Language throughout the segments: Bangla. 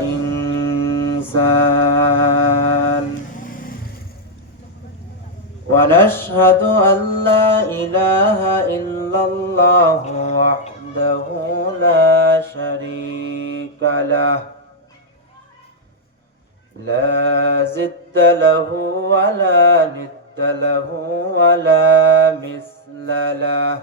إنسان ونشهد أن لا إله إلا الله وحده لا شريك له لا زد له ولا ند له ولا مثل له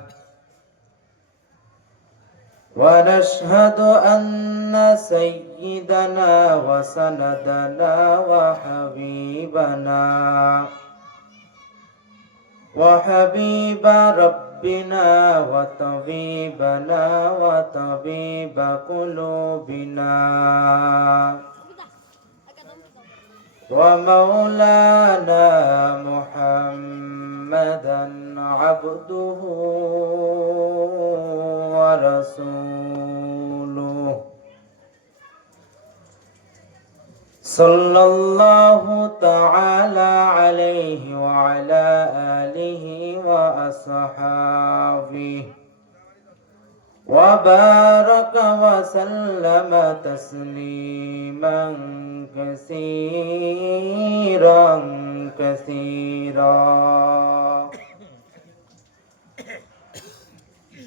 ونشهد أن سيدنا وسندنا وحبيب ربنا وطبيبنا وطبيب قلوبنا ومولانا محمدا عبده ورسوله صلى الله تعالى عليه وعلى آله وأصحابه وبارك وسلم تسليما كثيرا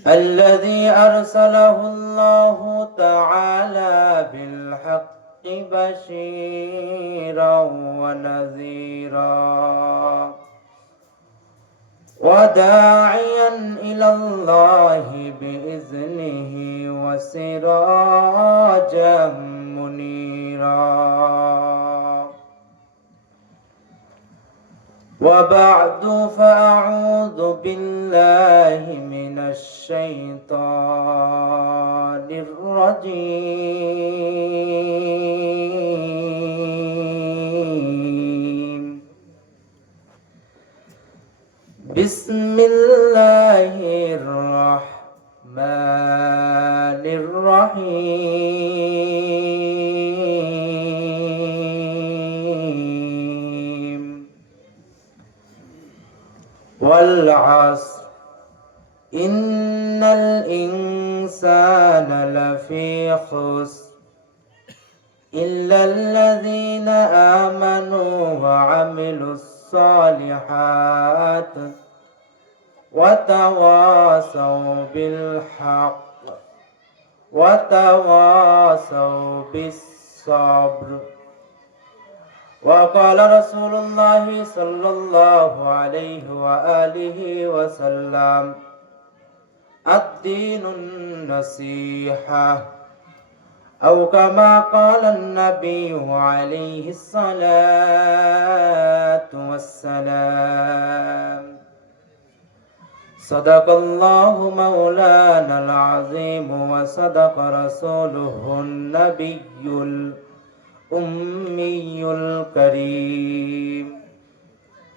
الذي أرسله الله تعالى بالحق بشيرا ونذيرا وداعيا إلى الله بإذنه وسراجا منيرا وبعد فأعوذ بالله من الشيطان الرجيم بسم الله الرحمن الرحيم والعصر إن الإنسان لفي خسر إلا الذين آمنوا وعملوا الصالحات وتواصوا بالحق وتواصوا بالصبر وقال رسول الله صلى الله عليه وآله وسلم الدين النصيحة أو كما قال النبي عليه الصلاة والسلام صدق الله مولانا العظيم وصدق رسوله النبي الأمي الكريم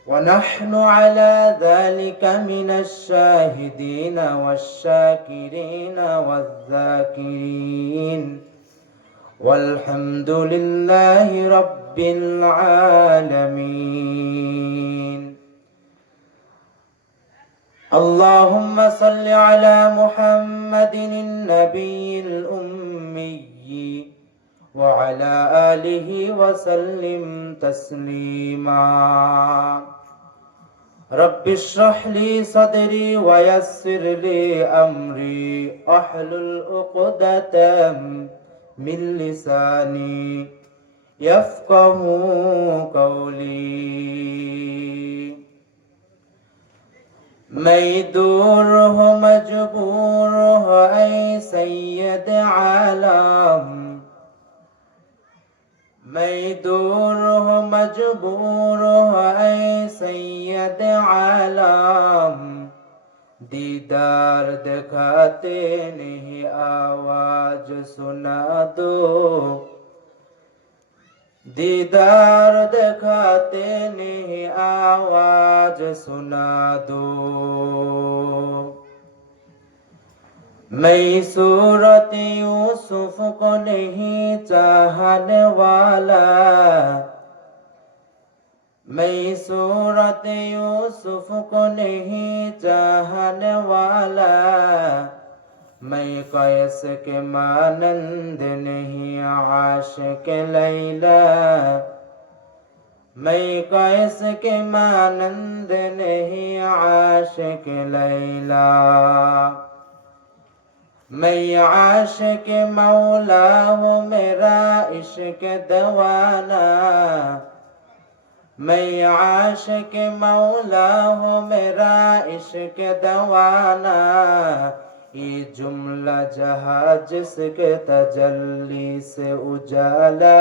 ونحن على ذلك من الشاهدين والشاكرين والذاكرين والحمد لله رب العالمين اللهم صل على محمد النبي الأمي وعلى آله وسلم تسليما رب اشرح لي صدري ويسر لي أمري أحلل عقدة من لساني يفقه قولي ميدور مجبور أي سيد عالم ميدور مجبور أي سيد عالم दीदार दिखाते नहीं आवाज सुना दो दीदार दिखाते नहीं आवाज सुना दो मैं सूरत यूसुफ को नहीं चाहने वाला मैं सूरत यूसुफ को नहीं चाहने वाला मैं कैस के मानंद नहीं आशिक लैला, मैं कैस के मानंद नहीं आशिक लैला, मैं आशिक मौला हूँ मेरा इश्क दवाना, मैं आशिक मौला हूँ मेरा इश्क दवाना, ये जुमला जहाँ जिसके तजल्ली से उजाला,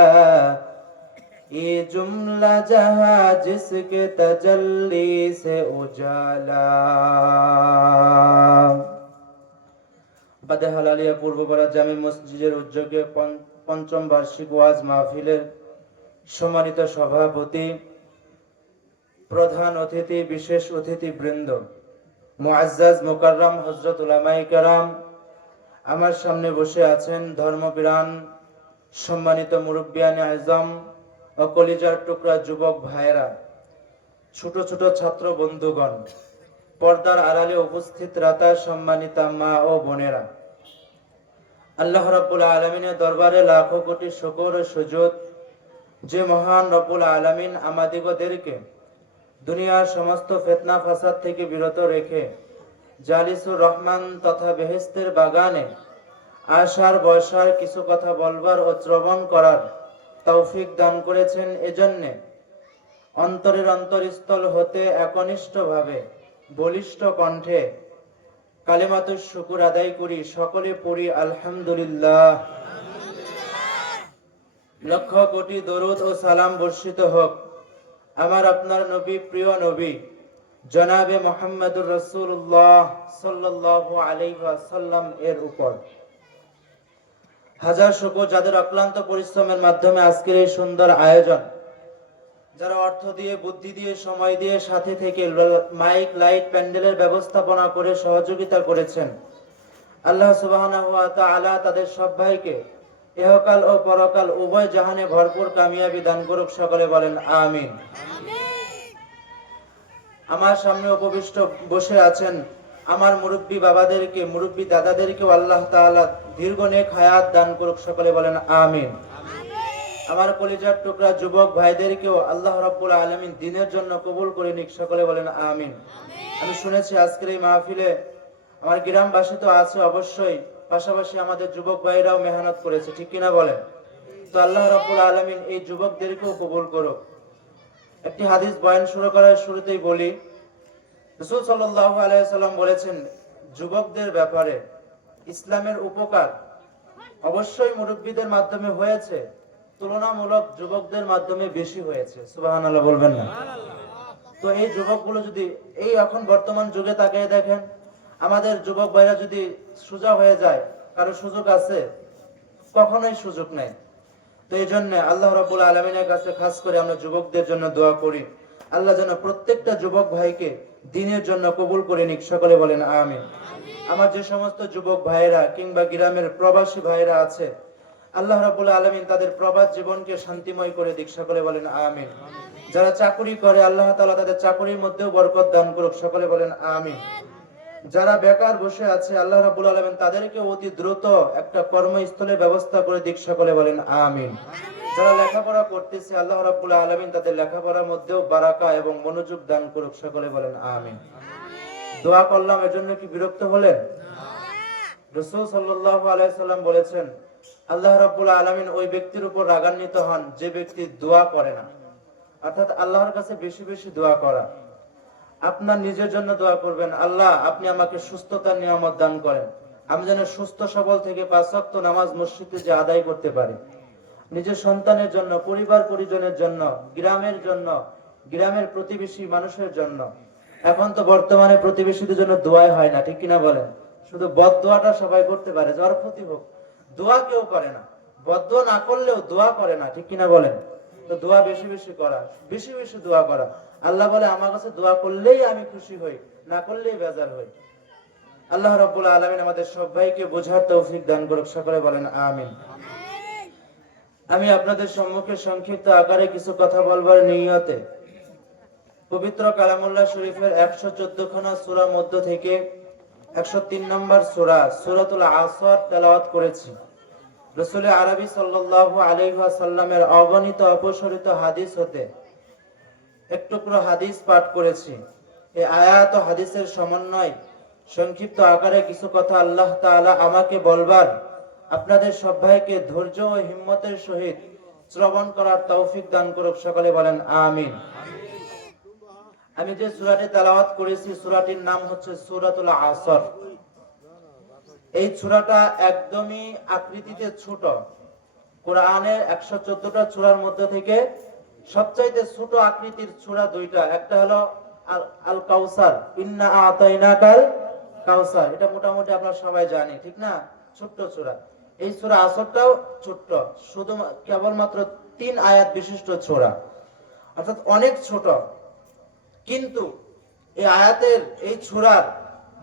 ये जुमला जहाँ जिसके तजल्ली से उजाला। বাদে হালালিয়া পূর্বপাড়া জামি মসজিদের উদ্যোগে পঞ্চম বার্ষিক ওয়াজ মাহফিলের সম্মানিত সভাপতি, প্রধান অতিথি, বিশেষ অতিথি বৃন্দ, মুআজ্জাজ মুকাররম হযরত উলামায়ে কেরাম, আমার সামনে বসে আছেন ধর্মপ্রাণ সম্মানিত মুরব্বিয়ানে আজম ও কলিজার টুকরা যুবক ভাইয়েরা, ছোট ছোট ছাত্র বন্ধুগণ, পর্দার আড়ালে উপস্থিত রাতা সম্মানিতা মা ও বোনেরা, আল্লাহ রাব্বুল আলামিনের দরবারে লাখো কোটি শুকর ও সুজুদ যে মহান রব্বুল আলামিন আমাদিগদেরকে দুনিয়ার সমস্ত ফিতনা ফাসাদ থেকে বিরত রেখে জালিসুর রহমান তথা বেহেশতের বাগানে আশার বয়সার কিছু কথা বলবার ও শ্রবণ করার তৌফিক দান করেছেন। এজন্য অন্তরের অন্তরস্থল হতে একনিষ্ঠভাবে বলিষ্ঠ কণ্ঠে কালিমাতুশ শুকুর আদায় করি, সকলে পড়ি আলহামদুলিল্লাহ। লক্ষ কোটি দরুদ ও সালাম বর্ষিত হোক আমার আপনার নবী, প্রিয় নবী জনাবে মুহাম্মদুর রাসূলুল্লাহ সাল্লাল্লাহু আলাইহি ওয়াসাল্লাম এর উপর। হাজার শুকর যাদের অক্লান্ত পরিশ্রমের মাধ্যমে আজকের এই সুন্দর আয়োজন, যারা অর্থ দিয়ে, বুদ্ধি দিয়ে, সময় দিয়ে, সাথে থেকে মাইক, লাইট, প্যান্ডেলের ব্যবস্থাপনা করে সহযোগিতা করেছেন, আল্লাহ সুবহানাহু ওয়া তাআলা তাদের সব ভাইকে ইহকাল ও পরকাল উভয় জাহানে ভরপুর কামিয়াবি দান করুক, সকলে বলেন আমিন। আমার সামনে উপবিষ্ট বসে আছেন আমার মুরব্বী বাবাদেরকে, মুরব্বী দাদাদেরকেও আল্লাহ তাআলা দীর্ঘ নেক হায়াত দান করুক, সকলে বলেন আমিন। আমার কলিজার টুকরা যুবক ভাইদেরকেও আল্লাহ রাব্বুল আলামিন দ্বীনের জন্য কবুল করে নিক, সকলে বলেন আমিন। আমি শুনেছি আজকের এই মাহফিলে আমার গ্রামবাসী তো আছে অবশ্যই, পাশাপাশি আমাদের যুবক ভাইরাও মেহনত করেছে, ঠিক কিনা বলেন? তো আল্লাহ রাব্বুল আলামিন এই যুবকদেরকেও কবুল করুক। একটি হাদিস বয়ান শুরু করার শুরুতেই বলি, রাসূল সাল্লাল্লাহু আলাইহি ওয়াসাল্লাম বলেছেন যুবকদের ব্যাপারে ইসলামের উপকার অবশ্যই মুরব্বীদের মাধ্যমে হয়েছে, তুলনামূলক যুবকদের মাধ্যমে বেশি হয়েছে। সুবহানাল্লাহ বলবেন না? তো এই যুবকগুলো যদি এই এখন বর্তমান যুগে তাকিয়ে দেখেন, আমাদের যুবক ভাইরা যদি সোজা হয়ে যায়, কারো সুযোগ আছে? কখনোই সুযোগ নাই। তো এই জন্য আল্লাহ রাব্বুল আলামিনের কাছে খাস করে আমরা যুবকদের জন্য দোয়া করি, আল্লাহ যেন প্রত্যেকটা যুবক ভাইকে দ্বীনের জন্য কবুল করে নিক, সকলে বলেন আমিন। আমার যে সমস্ত যুবক ভাইরা কিংবা গ্রামের প্রবাসী ভাইরা আছে, আল্লাহ রাব্বুল আলামিন তাদের প্রবাস জীবনকে শান্তিময় করে দিক, সকলে বলেন আমিন। যারা চাকরি করে আল্লাহ তাআলা তাদের চাকরির মধ্যেও বরকত দান করুক, সকলে বলেন আমিন। যারা বেকার বসে আছে আল্লাহ রাব্বুল আলামিন তাদেরকে অতি দ্রুত একটা কর্মস্থলের ব্যবস্থা করে দিক, সকলে বলেন আমিন। যারা লেখাপড়া করতেছে আল্লাহ রাব্বুল আলামিন তাদের লেখাপড়ার মধ্যেও বারাকা এবং মনোযোগ দান করুক, সকলে বলেন আমিন। দোয়া করলাম, এজন্য কি বিরক্ত হলেন? রাসূল সাল্লাল্লাহু আলাইহি সাল্লাম বলেছেন আল্লাহ রাব্বুল আলামিন ওই ব্যক্তির উপর রাগান্বিত হন যে ব্যক্তি দোয়া করে না। অর্থাৎ আল্লাহর কাছে বেশি বেশি দোয়া করা। আপনার নিজের জন্য দোয়া করবেন, আল্লাহ আপনি আমাকে সুস্থতার নিয়ামত দান করেন, আমি যেন সুস্থ সবল থেকে 5 ওয়াক্ত নামাজ মসজিদে যে আদায় করতে পারি। নিজের সন্তানের জন্য, পরিবার পরিজনের জন্য, গ্রামের জন্য, গ্রামের প্রতিবেশী মানুষের জন্য। এখন তো বর্তমানে প্রতিবেশীদের জন্য দোয়াই হয় না, ঠিক কিনা বলেন? শুধু বদদোয়াটা সবাই করতে পারে, যার ক্ষতি হোক। দোয়া কেউ করে না, বদদোয়া না করলেও দোয়া করে না, ঠিক কিনা বলেন? তো দোয়া বেশি বেশি করা, বেশি বেশি দোয়া করা। আল্লাহ বলে আমার কাছে দোয়া করলেই আমি খুশি হই, না করলেই বেজার হই। আল্লাহ রাব্বুল আলামিন আমাদের সবাইকে বোঝার তৌফিক দান করুক, সকলে বলেন আমিন। আমি আপনাদের সম্মুখে সংক্ষিপ্ত আকারে কিছু কথা বলবার নিয়তে পবিত্র কালামুল্লাহ শরীফের 114 খানা সূরার মধ্য থেকে 103 নম্বর সূরা সূরাতুল আসর তেলাওয়াত করেছি। রাসূল আরবি সাল্লাল্লাহু আলাইহি ওয়াসাল্লামের অগণিত অপসরিত হাদিস হতে এক টুকরো হাদিস পাঠ করেছি। এই আয়াত ও হাদিসের সমন্বয় সংক্ষিপ্ত আকারে কিছু কথা আল্লাহ তাআলা আমাকে বলবার, আপনাদের সবাইকে ধৈর্য ও হিম্মতের সহিত শ্রবণ করার তৌফিক দান করুক, সকলে বলেন আমিন। আমি যে সূরাটি তেলাওয়াত করেছি সূরাটির নাম হচ্ছে সূরাতুল আসর। এই সূরাটা একদমই আকৃতিতে ছোট। কোরআনের 114টা সূরার মধ্যে থেকে সবচাইতে ছোট আকৃতির সূরা দুইটা, একটা হলো আল কাউসার, ইন্না আতাইনাকাল কাউসার, এটা মোটামুটি আপনারা সবাই জানি, ঠিক না? ছোট্ট সূরা। এই সূরা আসরটাও ছোট্ট, শুধু কেবলমাত্র 3 আয়াত বিশিষ্ট সূরা, অর্থাৎ অনেক ছোট। কিন্তু এই আয়াতের এই সূরার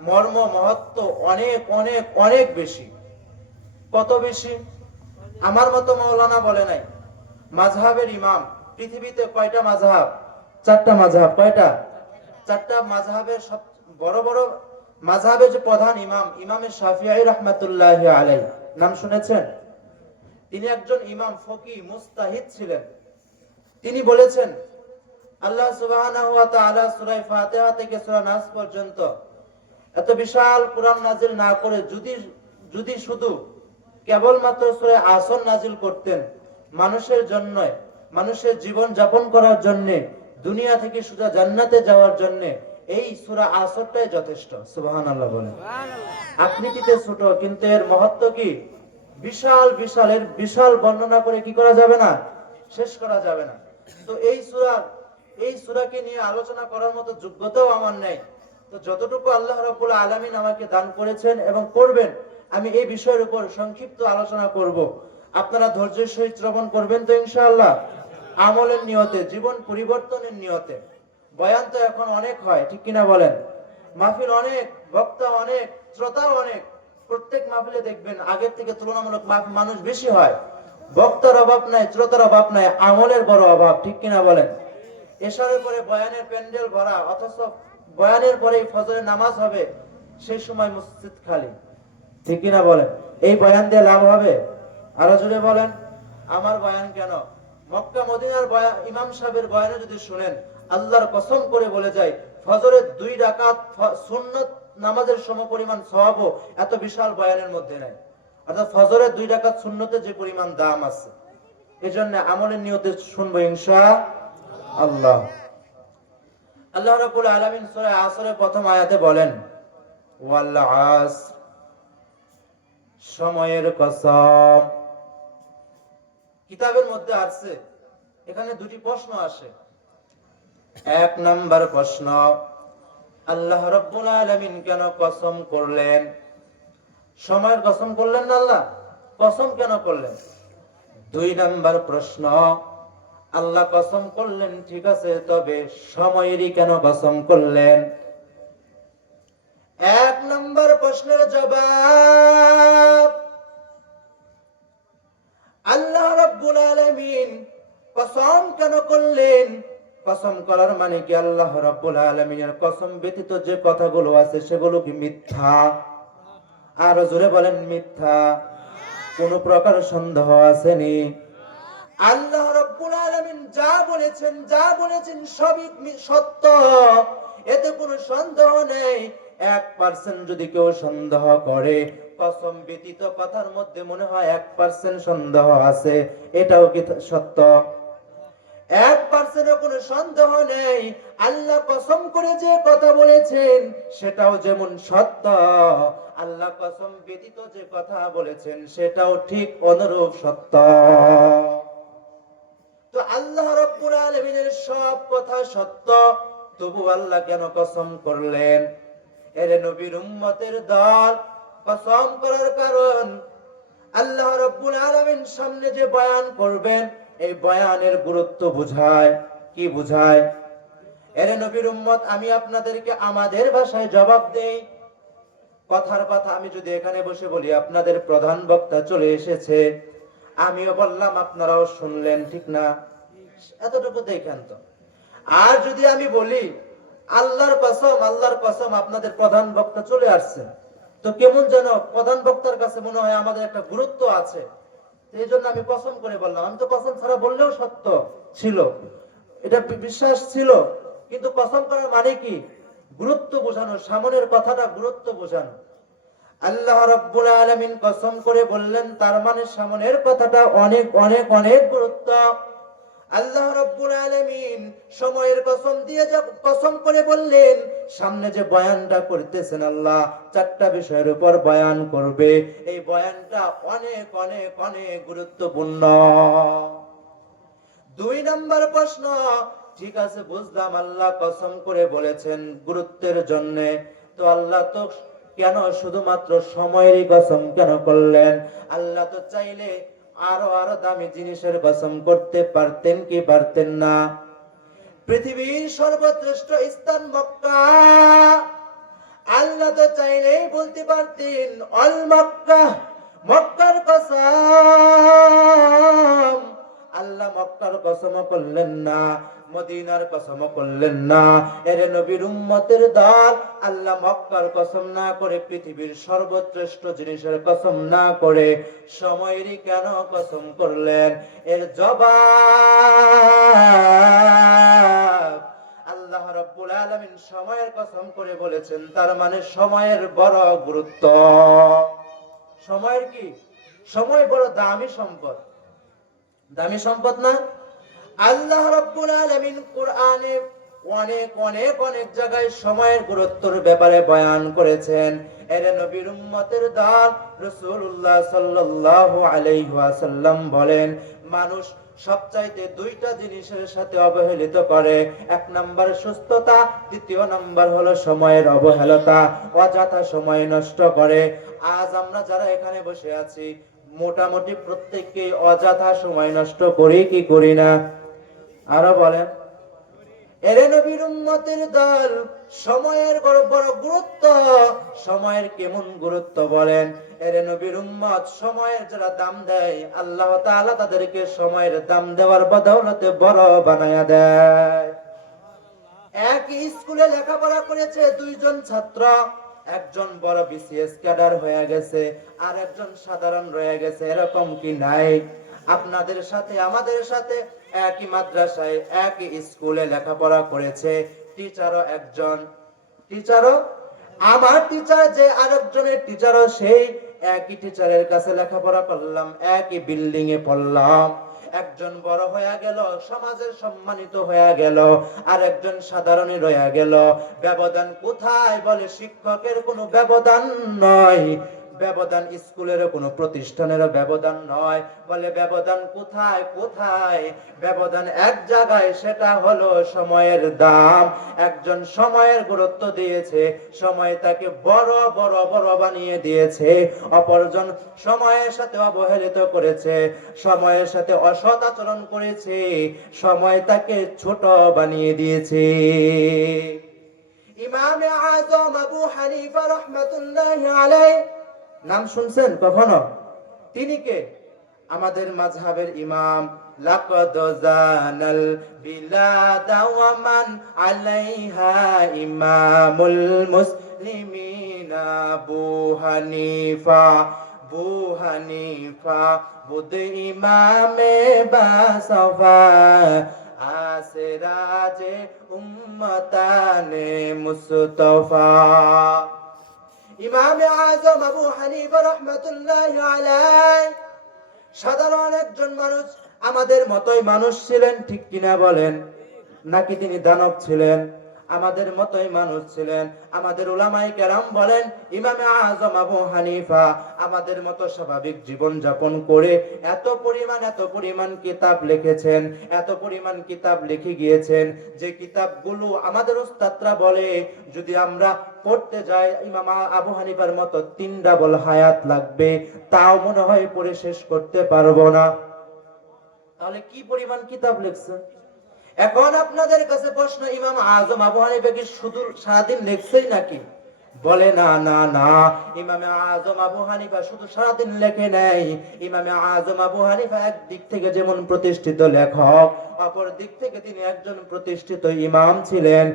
মর্ম মহত্ব অনেক অনেক অনেক বেশি। কত বেশি? আমার মতো মাওলানা বলে নাই, মাযহাবের ইমাম। পৃথিবীতে কয়টা মাযহাব? 4টা মাযহাব। কয়টা? 4টা মাযহাবের সব বড় বড় মাযহাবের যে প্রধান ইমাম, ইমামে শাফিঈ রাহমাতুল্লাহি আলাইহি, নাম শুনেছেন? তিনি একজন ইমাম, ফকিহ, মুস্তাহিদ ছিলেন। তিনি বলেছেন আল্লাহ সুবহানাহু ওয়া তাআলা সূরা ফাতিহা থেকে সূরা নাস পর্যন্ত এত বিশাল কোরআন নাজিল না করে যদি শুধু কেবলমাত্র সূরা আসর নাজিল করতেন মানুষের জন্য, মানুষের জীবন যাপন করার জন্য, দুনিয়া থেকে সোজা জান্নাতে যাওয়ার জন্য, এই সূরা আসরটাই যথেষ্ট। সুবহানাল্লাহ বলেন। আকৃতিতে ছোট কিন্তু এর মহত্ব কি বিশাল বিশাল। এর বিশাল বর্ণনা করে কি করা যাবে না, শেষ করা যাবে না। তো এই সূরাকে নিয়ে আলোচনা করার মতো যোগ্যতাও আমার নেই। তো যতটুকু আল্লাহ রাব্বুল আলামিন আমাকে দান করেছেন এবং করবেন, আমি এই বিষয়ের উপর সংক্ষিপ্ত আলোচনা করব। আপনারা ধৈর্যের সহিত শ্রবণ করবেন তো ইনশাআল্লাহ, আমলের নিয়তে, জীবন পরিবর্তনের নিয়তে। বয়ান তো এখন অনেক হয়, ঠিক কিনা বলেন? মাহফিল অনেক, বক্তা অনেক, শ্রোতাও অনেক। প্রত্যেক মাহফিলে দেখবেন আগের থেকে তুলনামূলক মানুষ বেশি হয়। বক্তার অভাব নাই, শ্রোতার অভাব নাই, আমলের বড় অভাব, ঠিক কিনা বলেন? এশারের পরে বয়ানের প্যান্ডেল ভরা, অথচ বয়ানের পরে ফজরের নামাজ হবে, সেই সময় মসজিদ খালি, ঠিক কিনা বলেন? এই বয়ান দিয়ে লাভ হবে? আরো জোরে বলেন। আমার বয়ান কেন, মক্কা মদিনার ইমাম সাহেবের বয়ানে যদি শুনেন, আল্লাহর কসম করে বলে যায় ফজরের 2 রাকাত সুন্নত নামাজের সমপরিমাণ সওয়াবও এত বিশাল বয়ানের মধ্যে নাই। অর্থাৎ ফজরের 2 রাকাত সুন্নতের যে পরিমাণ দাম আছে, এজন্য আমলের নিয়তে শুনবো ইনশাআল্লাহ। আল্লাহ রাব্বুল আলামিন সূরা আসরের প্রথম আয়াতে বলেন ওয়াল আসর, সময়ের কসম। কিতাবের মধ্যে আছে, এখানে দুটি প্রশ্ন আসে। 1 নাম্বার প্রশ্ন, আল্লাহ রাব্বুল আলামিন কেন কসম করলেন? সময়ের কসম করলেন না, আল্লাহ কসম কেন করলেন? 2 নাম্বার প্রশ্ন, আল্লাহ কসম করলেন ঠিক আছে, তবে সময়েরই কেন কসম করলেন? 1 নাম্বার প্রশ্নের জবাব, আল্লাহ রাব্বুল আলামিন কসম কেন করলেন? কসম করার মানে কি আল্লাহ রাব্বুল আলামিনের কসম ব্যতীত যে কথাগুলো আছে সেগুলো কি মিথ্যা? আর জোরে বলেন মিথ্যা। কোন প্রকার সন্দেহ আসেনি? আল্লাহ রাব্বুল আলামিন যা বলেছেন সবই সত্য, এতে কোনো সন্দেহ নেই। 1% যদি কেউ সন্দেহ করে, কসম ব্যতীত কথার মধ্যে মনে হয় 1% সন্দেহ আছে, এটাও কি সত্য? 1% কোনো সন্দেহ নেই। আল্লাহ কসম করে যে কথা বলেছেন সেটাও যেমন সত্য, আল্লাহ কসম ব্যতীত যে কথা বলেছেন সেটাও ঠিক অনুরূপ সত্য। তো আল্লাহ রাব্বুল আলামিনের সব কথা সত্য, তবু আল্লাহ কেন কসম করলেন? এর নবীর উম্মতের দল, কসম করার কারণ আল্লাহ রাব্বুল আলামিন সামনে যে বয়ান করবেন, এই বয়ানের গুরুত্ব বোঝায়। কি বোঝায়? এর নবীর উম্মত, আমি আপনাদেরকে আমাদের ভাষায় জবাব দেই। কথার কথা আমি যদি এখানে বসে বলি, আপনাদের প্রধান বক্তা চলে এসেছে, আমিও বললাম, আপনারাও শুনলেন, ঠিক না? এতটুকু দেখেন তো। আর যদি আমি বলি আল্লাহর কসম, আপনাদের প্রধান বক্তা চলে আসছে, তো কেমন যেন প্রধান বক্তার কাছে মনে হয় আমাদের একটা গুরুত্ব আছে, এই জন্য আমি কসম করে বললাম। আমি তো কসম ছাড়া বললেও সত্য ছিল, এটা বিশ্বাস ছিল, কিন্তু কসম করার মানে কি? গুরুত্ব বোঝানো, সামনের কথাটা গুরুত্ব বোঝানো। আল্লাহ রাব্বুল আলামিন কসম করে বললেন, তার মানে সামনের কথাটা অনেক অনেক অনেক গুরুত্ব। আল্লাহ রাব্বুল আলামিন সময়ের কসম দিয়ে কসম করে বললেন, সামনে যে বয়ানটা করতেছেন আল্লাহ চারটা বিষয়ের উপর বয়ান করবে, এই বয়ানটা অনেক অনেক অনেক গুরুত্বপূর্ণ। 2 নাম্বার প্রশ্ন, ঠিক আছে বুঝলাম আল্লাহ কসম করে বলেছেন গুরুত্বের জন্য, তো আল্লাহ তো কেন শুধুমাত্র সময়েরই কসম কেন করলেন? আল্লাহ তো চাইলে আরো আরো দামি জিনিসের কসম করতে পারতেন কি পারতেন না? পৃথিবীর সর্বশ্রেষ্ঠ স্থান মক্কা, আল্লাহ তো চাইলেই বলতে পারতেন অল মক্কা, মক্কার কসম। আল্লাহ মক্কার কসম করলেন না, মদিনার কসম করলেন না। এর নবীর উম্মতের দল, আল্লাহ মক্কার কসম না করে, পৃথিবীর সর্বশ্রেষ্ঠ জিনিসের কসম না করে সময়েরই কেন কসম করলেন? এর জবাব আল্লাহ রাব্বুল আলামিন সময়ের কসম করে বলেছেন, তার মানে সময়ের বড় গুরুত্ব। সময়ের কি? সময় বড় দামি সম্পদ, দামি সম্পদ না? আল্লাহ রাব্বুল আলামিন কোরআনে অনেক অনেক অনেক জায়গায় সময়ের গুরুত্বের ব্যাপারে বয়ান করেছেন। এর নবীর উম্মতের দল রাসূলুল্লাহ সাল্লাল্লাহু আলাইহি ওয়াসাল্লাম বলেন, মানুষ সবচাইতে 2টা জিনিসের সাথে অবহেলিত করে। 1 নাম্বার সুস্থতা, দ্বিতীয় নাম্বার হলো সময়ের অবহেলতা, অযথা সময় নষ্ট করে। আজ আমরা যারা এখানে বসে আছি মোটামুটি প্রত্যেককেই অযথা সময় নষ্ট করি কি করি না? আরো বলেন। এর নবীর উম্মতের দল, সময়ের বড় বড় গুরুত্ব। সময়ের কেমন গুরুত্ব বলেন? এর নবীর উম্মত সময়ের যারা দাম দেয়, আল্লাহ তাআলা তাদেরকে সময়ের দাম দেওয়ার বদৌলতে বড় বানায়া দেয়। এক স্কুলে লেখাপড়া করেছে 2 জন ছাত্র, একজন বড় বিসিএস ক্যাডার হয়ে গেছে আর একজন সাধারণ রয়ে গেছে, এরকম কি নাই? আপনাদের সাথে আমাদের সাথে একই মাদ্রাসায় একই স্কুলে লেখাপড়া করেছে, টিচারও একজন, টিচারও আমার টিচার যে আরেকজনের টিচারও সেই, একই টিচারের কাছে লেখাপড়া করলাম, একই বিল্ডিং এ পড়লাম। একজন বড় হয়ে গেল, সমাজের সম্মানিত হয়ে গেল, আর একজন সাধারণই রয়ে গেল। ব্যবধান কোথায়? বলে শিক্ষকের কোনো ব্যবধান নয়, ব্যবধান স্কুলের কোনো প্রতিষ্ঠানের ব্যবধান নয়। বলে ব্যবধান কোথায়? কোথায়? ব্যবধান এক জায়গায়, সেটা হলো সময়ের দাম। একজন সময়ের গুরুত্ব দিয়েছে, সময় তাকে বড় বড় বড় বানিয়ে দিয়েছে, অপরজন সময়ের সাথে অবহেলিত করেছে, সময়ের সাথে অসৎ আচরণ করেছে, সময় তাকে ছোট বানিয়ে দিয়েছে। ইমাম আযম আবু হানিফা রাহমাতুল্লাহি আলাইহি, নাম শুনছেন কখনো? তিনি কে? আমাদের মাযহাবের ইমাম। লাকাদ জানাল বিলাদা ওয়া মান আলাইহা ইমামুল মুসলিমিনা আবু হানিফা, আবু হানিফা বুদ ইমামে বাসফা, আসরাজে উম্মতানে মুস্তাফা। ইমাম আযম আবু হানিফা রাহমাতুল্লাহি আলাইহি সাধারণ একজন মানুষ, আমাদের মতোই মানুষ ছিলেন, ঠিক কিনা বলেন? নাকি তিনি দানব ছিলেন? আমাদের মতোই মানুষ ছিলেন। আমাদের উলামায়ে কেরাম বলেন, ইমাম আযম আবু হানিফা আমাদের মতো স্বাভাবিক জীবন যাপন করে এত পরিমাণ কিতাব লিখেছেন, এত পরিমাণ কিতাব লিখে গিয়েছেন, যে কিতাবগুলো আমাদের উস্তাদরা বলে যদি আমরা পড়তে যাই ইমাম আবু হানিফার মতো 3 ডাবল হায়াত লাগবে, তাও মনে হয় পড়ে শেষ করতে পারবো না। তাহলে কি পরিমাণ কিতাব লিখছেন? এখন আপনাদের কাছে প্রশ্ন, ইমাম আযম আবু হানিফা কি শুধু সারাদিন লিখছেই নাকি? বলে না না না, ইমামে আজম আবু হানিফা শুধু সারাদিন লেখে নাই। ইমামে আজম আবু হানিফা একদিক থেকে যেমন প্রতিষ্ঠিত লেখক, অপর দিক থেকে তিনি একজন প্রতিষ্ঠিত ইমাম ছিলেন।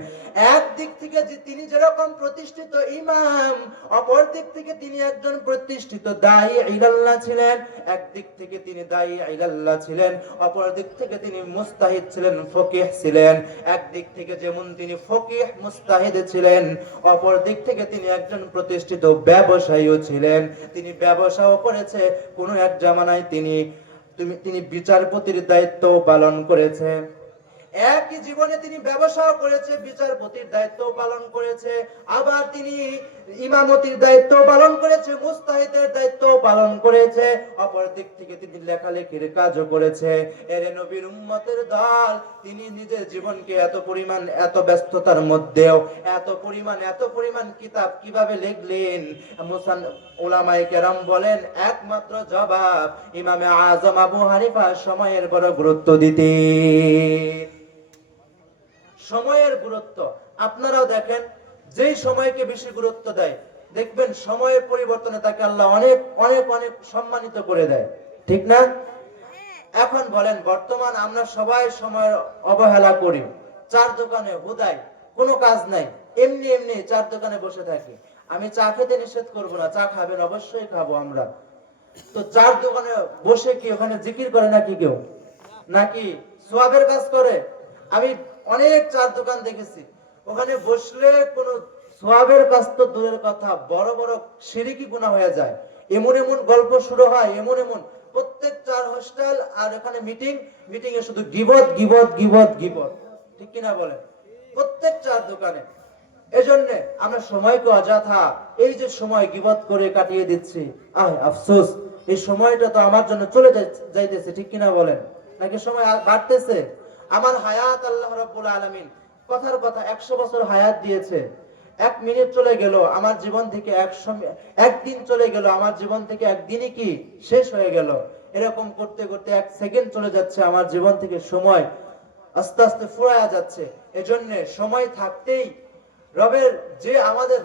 একদিক থেকে যে তিনি যেরকম প্রতিষ্ঠিত ইমাম, অপর দিক থেকে তিনি একজন প্রতিষ্ঠিত দাঈ ইলাল্লাহ ছিলেন। একদিক থেকে তিনি দাঈ ইলাল্লাহ ছিলেন, অপর দিক থেকে তিনি মুস্তাহিদ ছিলেন, ফকিহ ছিলেন। একদিক থেকে যেমন তিনি ফকিহ মুস্তাহিদ ছিলেন, অপর দিক থেকে তিনি একজন প্রতিষ্ঠিত ব্যবসায়ীও ছিলেন। তিনি ব্যবসাও করেছে, কোন এক জামানায় তিনি বিচারপতির দায়িত্ব পালন করেছে। একই জীবনে তিনি ব্যবসাও করেছে, বিচারপতির দায়িত্ব পালন করেছে, আবার তিনি ইমামতির দায়িত্ব পালন করেছে, মুস্তাহিদের দায়িত্ব পালন করেছে, অপর দিক থেকে তিনি লেখালেখির কাজও করেছে। এর নবীর উম্মতের দল, তিনি নিজের জীবনকে এত পরিমাণ, এত ব্যস্ততার মধ্যেও এত পরিমাণ কিতাব কিভাবে লিখলেন? উলামায়ে কেরাম বলেন একমাত্র জবাব, ইমামে আজম আবু হানিফা সময়ের বড় গুরুত্ব দিতেন। সময়ের গুরুত্ব আপনারাও দেখেন, যেই সময়কে বেশি গুরুত্ব দেয়, দেখবেন সময়ের পরিবর্তনে তাকে আল্লাহ অনেক অনেক অনেক সম্মানিত করে দেয়, ঠিক না? এখন বলেন, বর্তমান আমরা সবাই সময়ের অবহেলা করি। চার দোকানে হুদাই, কোনো কাজ নাই, এমনি এমনি চার দোকানে বসে থাকি। আমি চা খেতে নিষেধ করব না, চা খাবেন, অবশ্যই খাবো আমরা। তো চার দোকানে বসে কি ওখানে জিকির করে নাকি কেউ? নাকি সওয়াবের কাজ করে? আমি অনেক চার দোকান দেখেছি, ওখানে বসলে কোনো সওয়াবের কাজ তো দূরের কথা, বড় বড় শিরকি গুনাহ হয়ে যায়। এমন এমন গল্প শুরু হয়, এমন এমন, প্রত্যেক চার হোস্টেল আর এখানে মিটিং এ শুধু গিবত গিবত গিবত গিবত, ঠিক কিনা বলেন? প্রত্যেক চার দোকানে। এজন্য আমরা সময়কে অযথা এই যে সময় গিবত করে কাটিয়ে দিচ্ছি, আফসোস, এই সময়টা তো আমার জন্য চলে যাইতেছে, ঠিক কিনা বলেন? নাকি সময় বাড়তেছে? আমার হায়াত আল্লাহ রাব্বুল আলামিন, কথার কথা 100 বছর হায়াত দিয়েছে। 1 মিনিট চলে গেল আমার জীবন থেকে, একদিন চলে গেল আমার জীবন থেকে, একদিনই কি শেষ হয়ে গেল। এরকম করতে করতে 1 সেকেন্ড চলে যাচ্ছে আমার জীবন থেকে, সময় আস্তে আস্তে ফুরায়া যাচ্ছে। এজন্য সময় থাকতেই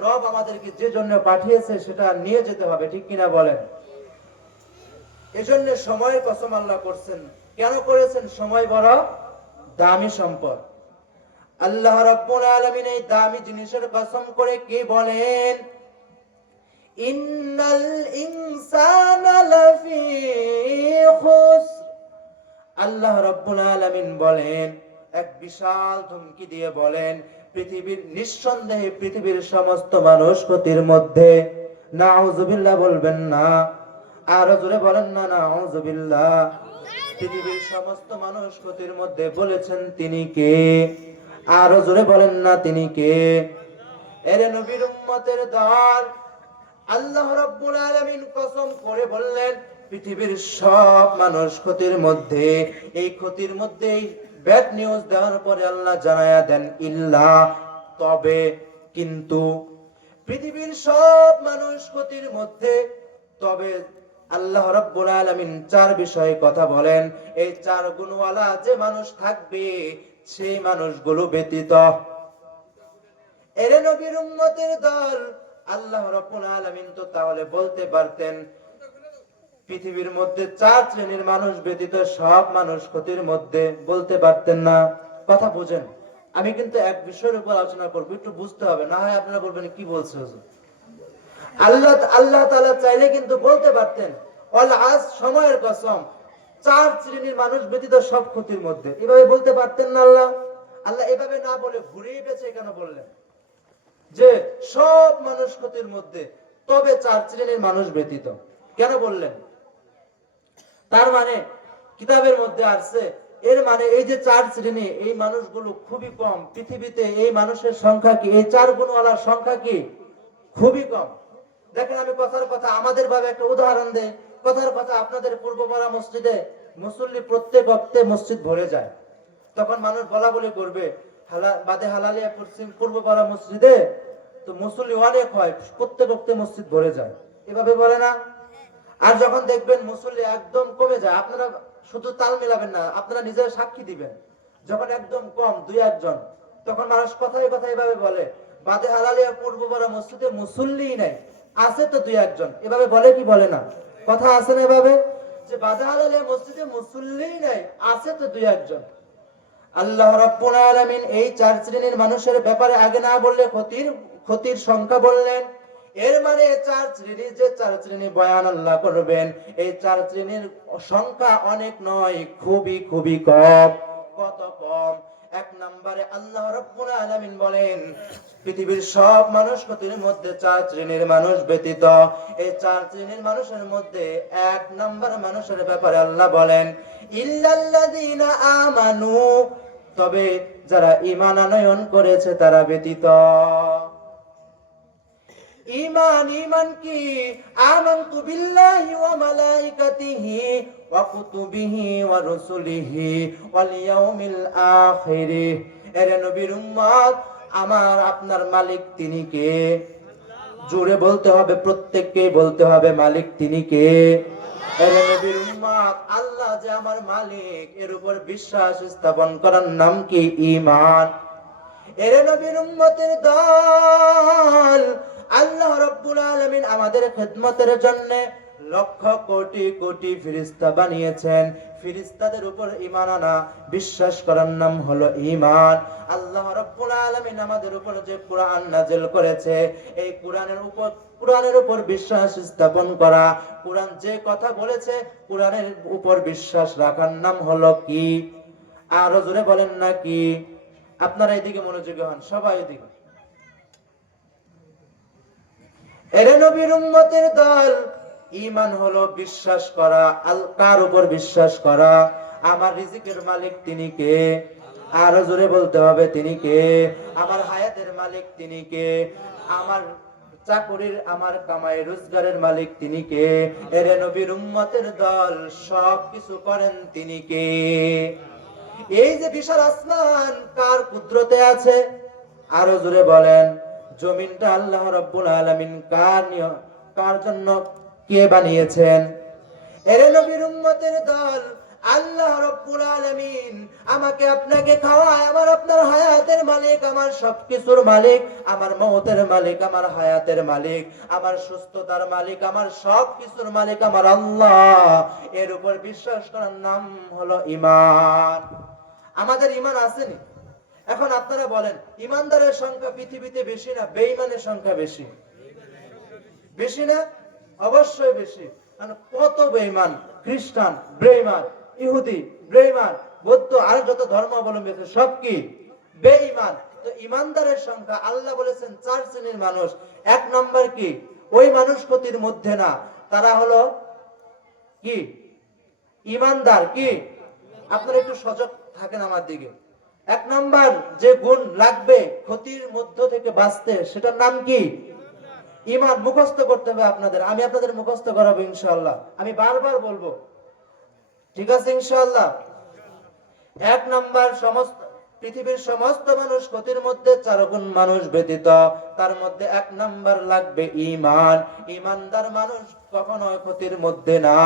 রব আমাদেরকে যে জন্য পাঠিয়েছে সেটা নিয়ে যেতে হবে, ঠিক কিনা বলেন? এজন্য সময়ের কসম আল্লাহ করছেন। কেন করেছেন? সময় বড় দামি সম্পদ। আল্লাহ রাব্বুল আলামিন এই দামি জিনিসের কসম করে কি বলেন? ইন্নাল ইনসানা লাফি খুসর। আল্লাহ রাব্বুল আলামিন বলেন, এক বিশাল ধমকি দিয়ে বলেন, পৃথিবীর নিঃসন্দেহে পৃথিবীর সমস্ত মানুষ ক্ষতির মধ্যে। নাউযুবিল্লাহ বলবেন না, আর জোরে বলেন না নাউযুবিল্লাহ। পৃথিবীর সমস্ত মানুষ ক্ষতির মধ্যে, বলেছেন তিনি কে? আরো জোরে বলেন না তিনি কে? এর নবীর উম্মতের দল, আল্লাহ রাব্বুল আলামিন কসম করে বললেন পৃথিবীর সব মানুষ ক্ষতির মধ্যে। এই ক্ষতির মধ্যে ব্যাড নিউজ দেওয়ার পরে আল্লাহ জানায়া দেন, ইল্লা, তবে, কিন্তু। পৃথিবীর সব মানুষ ক্ষতির মধ্যে, তবে আল্লাহ রাব্বুল আলামিন 4 বিষয়ে কথা বলেন। এই 4 গুণওয়ালা যে মানুষ থাকবে, সেই মানুষগুলো ব্যতীত। এর নবীর উম্মতের দল, আল্লাহ রাব্বুল আলামিন তো তাহলে বলতে পারতেন পৃথিবীর মধ্যে 4 শ্রেণীর মানুষ ব্যতীত সব মানুষ ক্ষতির মধ্যে, বলতে পারতেন না? কথা বুঝেন, আমি কিন্তু এক বিষয়ের উপর আলোচনা করব, একটু বুঝতে হবে, না হয় আপনারা বলবেন কি বলছে হুজুর। আল্লাহ তাআলা চাইলে কিন্তু বলতে পারতেন, ওয়াল আস, সময়ের কসম, 4 শ্রেণীর মানুষ ব্যতীত সব ক্ষতির মধ্যে। এভাবে বলতে পারতেন না আল্লাহ? আল্লাহ এভাবে না বলে ঘুরিয়ে পেঁচিয়ে কেন বললেন যে সব মানুষ ক্ষতির মধ্যে, তবে 4 শ্রেণীর মানুষ ব্যতীত? কেন বললেন? তার মানে কিতাবের মধ্যে আছে, এর মানে এই যে 4 শ্রেণী, এই মানুষগুলো খুবই কম পৃথিবীতে। এই মানুষের সংখ্যা কি, এই 4 গুণওয়ালার সংখ্যা কি? খুবই কম। দেখেন, আমি কথার কথা আমাদের ভাবে একটা উদাহরণ দেই। কথার কথা, আপনাদের পূর্বপাড়া মসজিদে মুসল্লি প্রত্যেক ওয়াক্তে মসজিদ ভরে যায়, তখন মানুষ বলা বলি করবে, বাদে হালালিয়া পশ্চিম পূর্বপাড়া মসজিদে তো মুসল্লি অনেক হয়, প্রত্যেক ওয়াক্তে মসজিদ ভরে যায়, এভাবে বলে না? আর যখন দেখবেন মুসল্লি একদম কমে যায়, আপনারা শুধু তাল মিলাবেন না, আপনারা নিজেরা সাক্ষী দিবেন, যখন একদম কম 2-1 জন, তখন মানুষ কথায় কথায় এভাবে বলে, বাদে হালালিয়া পূর্ব বড় মসজিদে মুসল্লি নাই, আছে তো দুই একজন, এভাবে বলে কি বলে না? কথা আছে না এভাবে, যে বাদে হালালিয়া মসজিদে মুসল্লি নাই, আছে তো দুই একজন। আল্লাহ রাব্বুল আলামিন এই চার শ্রেণীর মানুষের ব্যাপারে আগে না বললে ক্ষতির সংখ্যা বললেন। এর মানে চার শ্রেণীর যে চার শ্রেণী বয়ান আল্লাহ করবেন, এই চার শ্রেণীর সংখ্যা অনেক নয়, খুবই খুবই কম। কত কম? এক নম্বরে আল্লাহ রাব্বুল আলামিন বলেন পৃথিবীর সব মানুষ ক্ষতির মধ্যে চার শ্রেণীর মানুষ ব্যতীত, এই চার শ্রেণীর মানুষের মধ্যে এক নম্বর মানুষের ব্যাপারে আল্লাহ বলেন ইল্লাল্লাযীনা আমানু, তবে যারা ঈমান আনয়ন করেছে তারা ব্যতীত। ঈমান কি? আমানতু বিল্লাহি ওয়া মালাইকাতিহি ওয়া কুতুবিহি ওয়া রুসুলিহি ওয়াল ইয়াউমিল আখির। এরে নবীর উম্মত, আমার আপনার মালিক তিনি কে? জোরে বলতে হবে, প্রত্যেককে বলতে হবে, মালিক তিনি কে? এরে নবীর উম্মত, আল্লাহ যে আমার মালিক, এর উপর বিশ্বাস স্থাপন করার নাম কি? ঈমান। এরে নবীর উম্মতের দল, আল্লাহ রাব্বুল আলামিন আমাদের খেদমতের জন্য লক্ষ কোটি কোটি ফেরেশতা বানিয়েছেন। ফেরেশতাদের উপর ঈমান আনা, বিশ্বাস করার নাম হলো ঈমান। আল্লাহ রাব্বুল আলামিন আমাদের উপর যে কোরআন নাযিল করেছে, এই কোরআনের উপর বিশ্বাস স্থাপন করা, কোরআন যে কথা বলেছে কোরআনের উপর বিশ্বাস রাখার নাম হলো কি? আরো জোরে বলেন না কি? আপনারা এদিকে মনোযোগী হন, সবাই এদিকে। এরে নবীর উম্মতের দল, ঈমান হলো বিশ্বাস করা। কার উপর বিশ্বাস করা? আমার রিজিকের মালিক তিনি কে? আরো জোরে বলতে হবে, তিনি কে? আমার হায়াতের মালিক তিনি কে? আমার চাকরির, আমার কামাই রোজগারের মালিক তিনি কে? এরে নবীর উম্মতের দল, সব কিছু করেন তিনি কে? এই যে বিশাল আসমান কার কুদরতে আছে? আরো জোরে বলেন। জমিনটা আল্লাহ রাব্বুল আলামিন কার জন্য কে বানিয়েছেন? এরে নবীর উম্মতের দল, আল্লাহ রাব্বুল আলামিন আমাকে আপনাকে খাওয়ায়, আমার আপনার হায়াতের মালিক, আমার সবকিছুর মালিক, আমার মওতের মালিক, আমার হায়াতের মালিক, আমার সুস্থতার মালিক, আমার সবকিছুর মালিক আমার আল্লাহ। এর উপর বিশ্বাস করার নাম হলো ঈমান। আমাদের ঈমান আসেনি। এখন আপনারা বলেন, ঈমানদারের সংখ্যা পৃথিবীতে বেশি না বেঈমানের সংখ্যা বেশি? বেশি না? অবশ্যই বেশি। কত বেঈমান, খ্রিস্টান বেঈমান, ইহুদি বেঈমান, বৌদ্ধ আর যত ধর্মাবলম্বী আছে সব কি বেঈমান। তো ঈমানদারের সংখ্যা আল্লাহ বলেছেন চার শ্রেণীর মানুষ। এক নাম্বার কি? ওই মানুষ ক্ষতির মধ্যে না, তারা হলো কি? ঈমানদার। কি? আপনারা একটু সজাগ থাকেন আমার দিকে। এক নাম্বার যে গুণ লাগবে ক্ষতির মধ্য থেকে বাঁচতে, সেটার নাম কি? ঈমান। মুখস্থ করতে হবে আপনাদের, আমি আপনাদের মুখস্থ করাবো ইনশাআল্লাহ, আমি বারবার বলবো, ঠিক আছে ইনশাআল্লাহ? এক নাম্বার, পৃথিবীর সমস্ত মানুষ ক্ষতির মধ্যে, চার গুণ মানুষ ব্যতীত, তার মধ্যে এক নাম্বার লাগবে ঈমান। ঈমানদার মানুষ কখনো ক্ষতির মধ্যে না,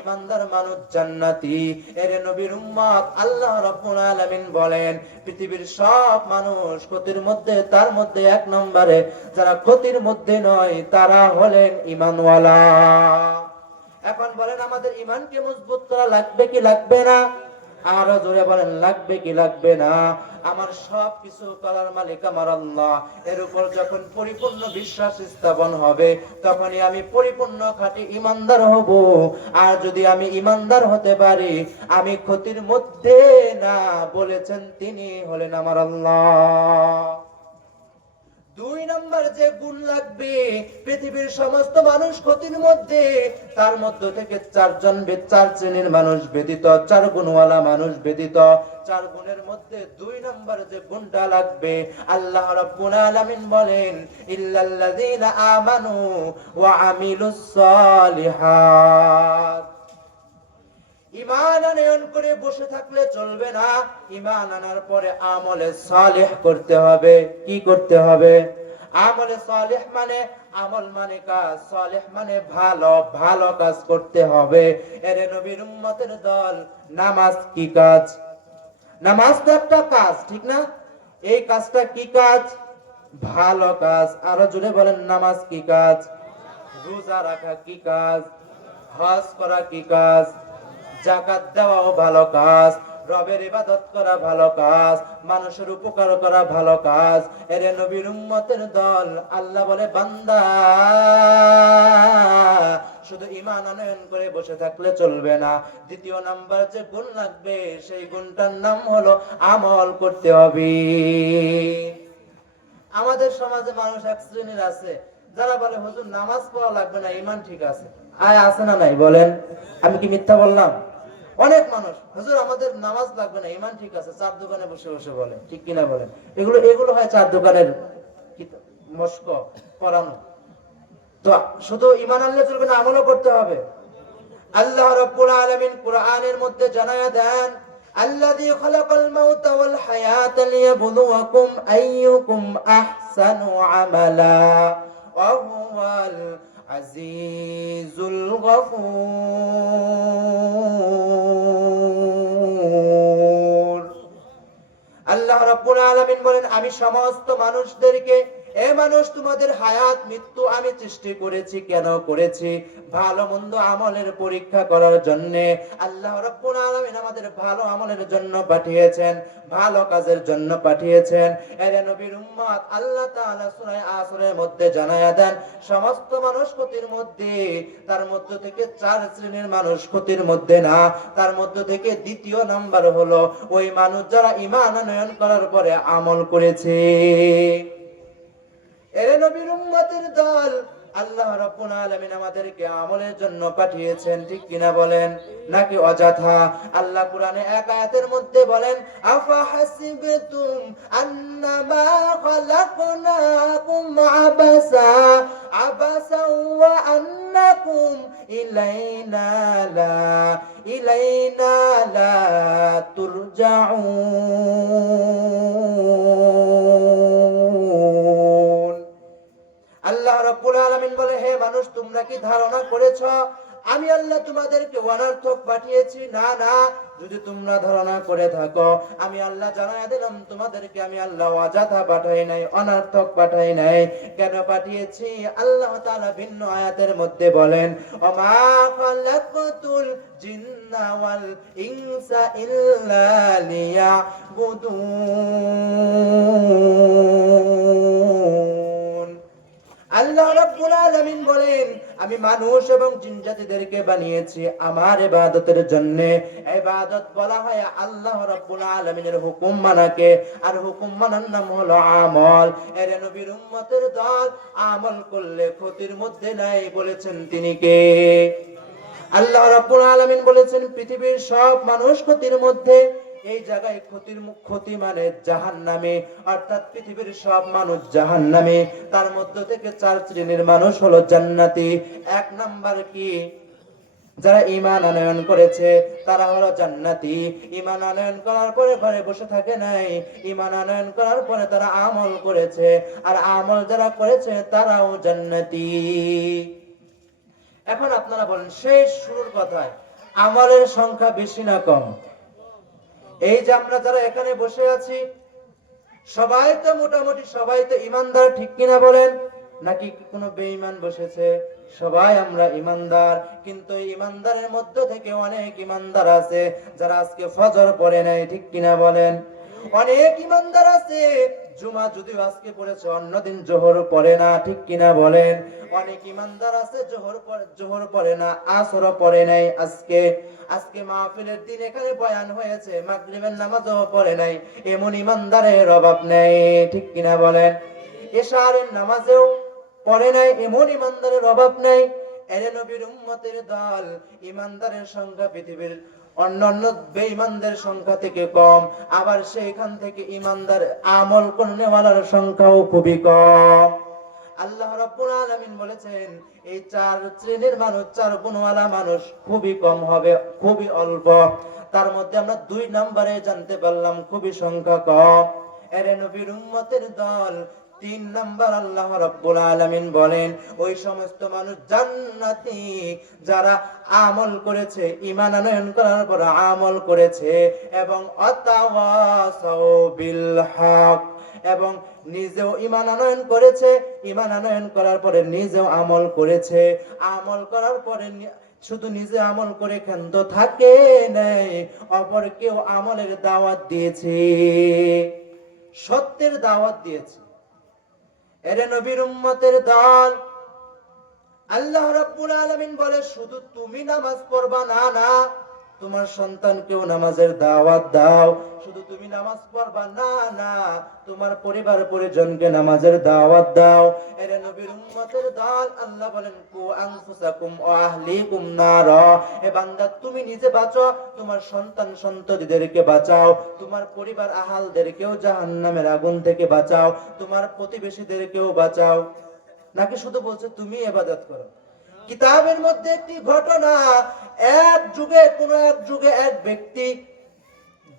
ঈমানদার মানুষ জান্নাতি। এরে নবীর উম্মত, আল্লাহ রাব্বুল আলামিন বলেন পৃথিবীর সব মানুষ ক্ষতির মধ্যে, তার মধ্যে এক নম্বরে যারা ক্ষতির মধ্যে নয় তারা হলেন ঈমানওয়ালা। এখন বলেন, আমাদের ঈমানকে মজবুত করা লাগবে কি লাগবে না? আরো জোরে বলেন, লাগবে কি লাগবে না? আমার সব কিছু করার মালিক আমার আল্লাহ, এর উপর যখন পরিপূর্ণ বিশ্বাস স্থাপন হবে, তখনই আমি পরিপূর্ণ খাঁটি ঈমানদার হব। আর যদি আমি ঈমানদার হতে পারি, আমি ক্ষতির মধ্যে না, বলেছেন তিনি হলেন আমার আল্লাহ। দুই নম্বর যে গুণ লাগবে, পৃথিবীর সমস্ত মানুষ ক্ষতির মধ্যে, তার মধ্য থেকে চার শ্রেণীর মানুষ ব্যতীত, চার গুণওয়ালা মানুষ ব্যতীত, চার গুণের মধ্যে দুই নম্বর যে গুণটা লাগবে, আল্লাহ রাব্বুল আলামিন বলেন ইল্লাল্লাযীনা আমানু ওয়া আমিলুস সালিহাত। ঈমান আনয়ন করে বসে থাকলে চলবে না, ঈমান আনার পরে আমলে সালেহ করতে হবে। কি করতে হবে? আমলে সালেহ মানে, আমল মানে কাজ, সালেহ মানে ভালো, ভালো কাজ করতে হবে। এর নবীর উম্মতের দল, নামাজ কি কাজ? নামাজ তো একটা কাজ, ঠিক না? এই কাজটা কি কাজ? ভালো কাজ। আরো জুড়ে বলেন, নামাজ কি কাজ? রোজা রাখা কি কাজ? হজ করা কি কাজ? যাকাত দেওয়াও ভালো কাজ। রবের ইবাদত করা ভালো কাজ। মানুষের উপকার করা ভালো কাজ। এরে নবীর উম্মতের দল, আল্লাহ বলে বান্দা শুধু ঈমান আনয়ন করে বসে থাকলে চলবে না। দ্বিতীয় নাম্বার যে গুণ লাগবে, সেই গুণটার নাম হলো আমল করতে হবে। আমাদের সমাজে মানুষ এক শ্রেণীর আছে যারা বলে হুজুর নামাজ পড়া লাগবে না, ঈমান ঠিক আছে। আয় আছে না নাই বলেন? আমি কি মিথ্যা বললাম? অনেক মানুষ হুজুর আমাদের নামাজ লাগবে না, ঈমান ঠিক আছে, চার দোকানে বসে বসে বলে, ঠিক কিনা বলেন? এগুলো হয় চার দোকানের মস্ক পড়ানো। তো শুধু ঈমান আনলে চলবে না, আমলও করতে হবে। আল্লাহ রাব্বুল আলামিন কোরআনের মধ্যে জানায়া দেন, আল্লাযী খালাকাল মাউতা ওয়াল হায়াতা লিয়াবলুয়াকুম আইয়ুকুম আহসানু আমালা ওয়া হুয়াল আজিজুল গফুর। আল্লাহ রাব্বুল আলামিন বলেন, আমি সমস্ত মানুষদেরকে, এ মানুষ তোমাদের হায়াত মৃত্যু আমি সৃষ্টি করেছি। কেন করেছি? ভালো মন্দ আমলের পরীক্ষা করার জন্য। আল্লাহ রাব্বুল আলামিন আমাদের ভালো আমলের জন্য পাঠিয়েছেন, ভালো কাজের জন্য পাঠিয়েছেন। এর নবীর উম্মত, আল্লাহ তাআলা সূরা আসরের মধ্যে জানায়া দেন, সমস্ত মানুষ ক্ষতির মধ্যে, তার মধ্য থেকে চার শ্রেণীর মানুষ ক্ষতির মধ্যে না। তার মধ্য থেকে দ্বিতীয় নাম্বার হলো ওই মানুষ যারা ঈমান আনয়ন করার পরে আমল করেছে। এর নবীর উম্মতের দল, আল্লাহ রাব্বুল আলামিন আমাদেরকে আমলের জন্য পাঠিয়েছেন, ঠিক কিনা বলেন? নাকি অযথা? আল্লাহ কোরআনে এক আয়াতের মধ্যে বলেন, আফা হাসিবতুম আন্নামা খালাকনাকুম আবাসা আবাসা ওয়া আন্নাকুম ইলাইনা লা তুরজাউন। আল্লাহ রাব্বুল আলামিন বলে, হে মানুষ, তোমরা কি ধারণা করেছো আমি আল্লাহ তোমাদেরকে অনর্থক পাঠিয়েছি? না না, যদি তোমরা ধারণা করে থাকো, আমি আল্লাহ জানায়া দিলাম তোমাদেরকে আমি আল্লাহ অযথা পাঠাই নাই, অনর্থক পাঠাই নাই। কেন পাঠিয়েছি? আল্লাহ তাআলা ভিন্ন আয়াতের মধ্যে বলেন, ওমা খালাকতুল জিন্না ওয়াল ইনসা ইল্লা লিয়াবুদুন। আল্লাহ রাব্বুল আলামিন বলেন, আমি মানুষ এবং জিন জাতিদেরকে বানিয়েছি আমার ইবাদতের জন্য। ইবাদত বলা হয় আল্লাহ রাব্বুল আলামিনের হুকুম মানাকে, আর হুকুম মানার নাম হলো আমল। এর নবীর উম্মতের দল, আমল করলে ক্ষতির মধ্যে নাই, বলেছেন তিনি কে? আল্লাহ রাব্বুল আলামিন বলেছেন, পৃথিবীর সব মানুষ ক্ষতির মধ্যে। এই জায়গায় ক্ষতি মানে জাহান্নামে, অর্থাৎ পৃথিবীর সব মানুষ জাহান্নামে। তার মধ্য থেকে চার শ্রেণীর মানুষ হলো জান্নাতি। এক নাম্বার কি? যারা ঈমান আনয়ন করেছে তারা হলো জান্নাতি। ঈমান আনয়ন করার পরে ঘরে বসে থাকে নাই, ঈমান আনয়ন করার পরে তারা আমল করেছে, আর আমল যারা করেছে তারাও জান্নাতি। এখন আপনারা বলেন, শেষ শুরুর কথায় আমলের সংখ্যা বেশি না কম? এই যে আমরা যারা এখানে বসে আছি, সবাই তো মোটামুটি সবাই তো ইমানদার, ঠিক কিনা বলেন? নাকি কোনো বেঈমান বসেছে? সবাই আমরা ইমানদার, কিন্তু ইমানদারের মধ্য থেকে অনেক ইমানদার আছে যারা আজকে ফজর পড়ে নাই, ঠিক কিনা বলেন? অনেক ইমানদার আছে জুমা যদিও আজকে পড়েছে, অন্যদিন জোহর পড়ে না, ঠিক কিনা বলেন? অনেক ইমানদার আছে জোহর পড়ে না, আসরও পড়ে নাই। আজকে মাহফিলের দিন এখানে বয়ান হয়েছে, মাগরিবের নামাজও পড়ে নাই। এমন ইমানদারের অভাব নেই, ঠিক কিনা বলেন? এশারের নামাজেও পড়ে নাই, এমন ইমানদারের অভাব নেই। এর নবীর উম্মতের দল, ইমানদারের সংখ্যা পৃথিবীর অন্যান্য বেঈমানদের সংখ্যা থেকে কম, আবার সেইখান থেকে ইমানদার আমল করনেওয়ালার সংখ্যাও খুবই কম। আল্লাহ রাব্বুল আলামিন বলেছেন, এই চার শ্রেণীর মানুষ, চার গুণওয়ালা মানুষ খুবই কম হবে, খুবই অল্প। তার মধ্যে আমরা দুই নম্বরে জানতে পারলাম খুবই সংখ্যা কম। এর নবীর উম্মতের দল তিন নাম্বার আল্লাহ রাব্বুল আলামিন বলেন ওই সমস্ত মানুষ জান্নাতি যারা আমল করেছে, ঈমান আনয়ন করার পর আমল করেছে এবং আতাওয়াসাউ বিল হক, এবং নিজেও ঈমান আনয়ন করেছে, ঈমান আনয়ন করার পরে নিজেও আমল করেছে, আমল করার পরে শুধু নিজে আমল করে ক্ষান্ত থাকে নাই, অপরকেও আমলের দাওয়াত দিয়েছে, সত্যের দাওয়াত দিয়েছে। এরে নবীর উম্মতের দল, আল্লাহ রাব্বুল আলামিন বলে শুধু তুমি নামাজ পড়বা না, না তোমার সন্তানকেও নামাজের দাওয়াত দাও। শুধু তুমি নামাজ পড়বা না, না তোমার পরিবার পরিজনকে নামাজের দাওয়াত দাও। এরে নবীর উম্মতের দল, আল্লাহ বলেন কু আনফুসাকুম ওয়া আহলিকুম নারা, হে বান্দা তুমি নিজে বাঁচো, তোমার সন্তান সন্ততিদেরকে বাঁচাও, তোমার পরিবার আহালদেরকেও জাহান্নামের আগুন থেকে বাঁচাও, তোমার প্রতিবেশীদেরকেও বাঁচাও। নাকি শুধু বলছে তুমি ইবাদত করো? কিতাবের মধ্যে একটি ঘটনা, এক যুগে কোন এক যুগে এক ব্যক্তি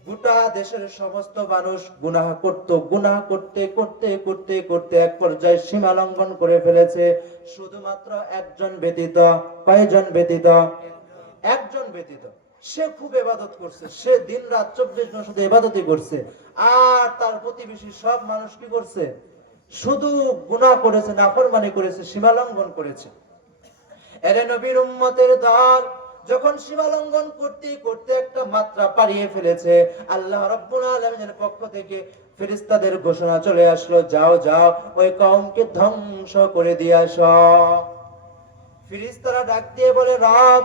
গোটা দেশের সমস্ত মানুষ গুনাহ করত, গুনাহ করতে করতে করতে করতে এক পর্যায়ে সীমা লঙ্ঘন করে ফেলেছে, শুধুমাত্র একজন ব্যতীত। কয়জন ব্যতীত? একজন ব্যতীত। সে খুব ইবাদত করছে, সে দিন রাত 24 ঘন্টা শুধু ইবাদতই করছে, আর তার প্রতিবেশী সব মানুষ কি করছে? শুধু গুনাহ করেছে, নাফরমানি করেছে, সীমা লঙ্ঘন করেছে। এরে নবীর উম্মতের দল, যখন সীমা লঙ্ঘন করতে করতে একটা মাত্রা পারিয়ে ফেলেছে, আল্লাহ রাব্বুল আলামিনের পক্ষ থেকে ফেরেশতাদের ঘোষণা চলে আসলো, যাও যাও ওই কওমকে ধ্বংস করে দিয়ে আসো। ফেরেশতারা ডাক দিয়ে বলে, রব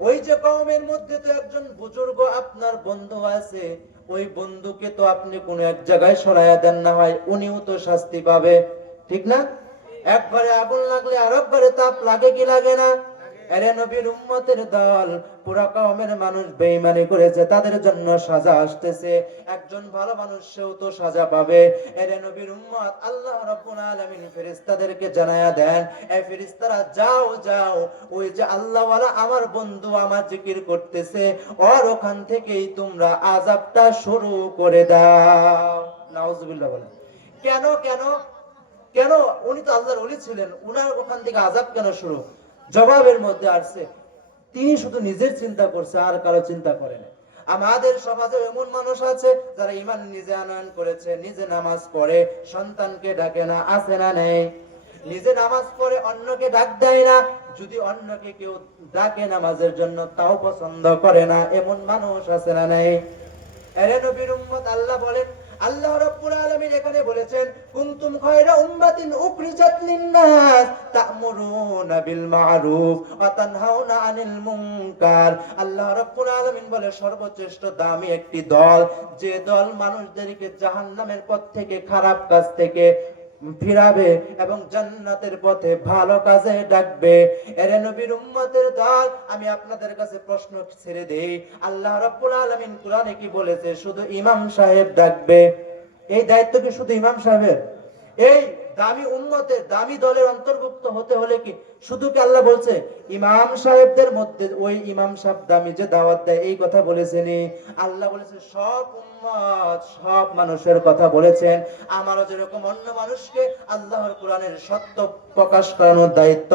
ওই যে কওমের মধ্যে তো একজন বুজুর্গ আপনার বন্ধু আছে, ওই বন্ধুকে তো আপনি কোন এক জায়গায় সরাইয়া দেন না হয়, উনিও তো শাস্তি পাবে, ঠিক না? একবারে আগুন লাগলে আরেকবারে তাপ লাগে কি লাগে না? এরে নবীর উম্মতের দল, পুরা কওমের মানুষ বেঈমানি করেছে, তাদের জন্য সাজা আসতেছে, একজন ভালো মানুষ সেও তো সাজা পাবে। এরে নবীর উম্মত, আল্লাহ রাব্বুল আলামিন ফেরেশতাদেরকে জানায়া দেন, এই ফেরেশতারা যাও যাও ওই যে আল্লাহওয়ালা আমার বন্ধু আমার জিকির করতেছে, ওর ওখান থেকেই তোমরা আযাবটা শুরু করে দাও। নাউজুবিল্লাহ বলেন। কেন কেন কেন? উনি তো আল্লাহর ওলি ছিলেন, উনার ওখান থেকে আযাব কেন শুরু? জবাবের মধ্যে আসছে, তিনি শুধু নিজের চিন্তা করছে, আর কারো চিন্তা করে না। আমাদের সমাজে এমন মানুষ আছে যারা ঈমান নিজে আনয়ন করেছে, নিজে নামাজ পড়ে, সন্তানকে ডাকে না, আছে না নেই? নিজে নামাজ পড়ে, অন্যকে ডাক দেয় না, যদি অন্যকে কেউ ডাকে নামাজের জন্য তাও পছন্দ করে না, এমন মানুষ আছে না নেই? এরে নবীর উম্মত, আল্লাহ বলেন, আল্লাহ রাব্বুল আলামিন এখানে বলেছেন, কুনতুম খায়রা উম্মাতিন উখরিজাত লিন-নাস তা'মুরুনা বিল মা'রুফ ওয়া তানহাউনা আনিল মুনকার। আল্লাহ রাব্বুল আলামিন বলে সর্বশ্রেষ্ঠ দামি একটি দল, যে দল মানুষদেরকে জাহান্নামের পথ থেকে, খারাপ কাজ থেকে ফিরাবে এবং জান্নাতের পথে ভালো কাজে ডাকবে। এরে নবীর উম্মতের দল, আমি আপনাদের কাছে প্রশ্ন ছেড়ে দেই, আল্লাহ রাব্বুল আলামিন কোরআনে কি বলেছে? শুধু ইমাম সাহেব ডাকবে? এই দায়িত্ব কি শুধু ইমাম সাহেবের? এই দামি উম্মতের দামি দলের অন্তর্ভুক্ত হতে হলে কি শুধু কি আল্লাহ বলছে ইমাম সাহেবদের মধ্যে ওই ইমাম সাহেব দামি যে দাওয়াত দেয় এই কথা বলেছেনই? আল্লাহ বলেছে সব উম্মত, সব মানুষের কথা বলেছেন। আমারও যেরকম অন্য মানুষকে আল্লাহর কোরআনের সত্য প্রকাশ করানোর দায়িত্ব,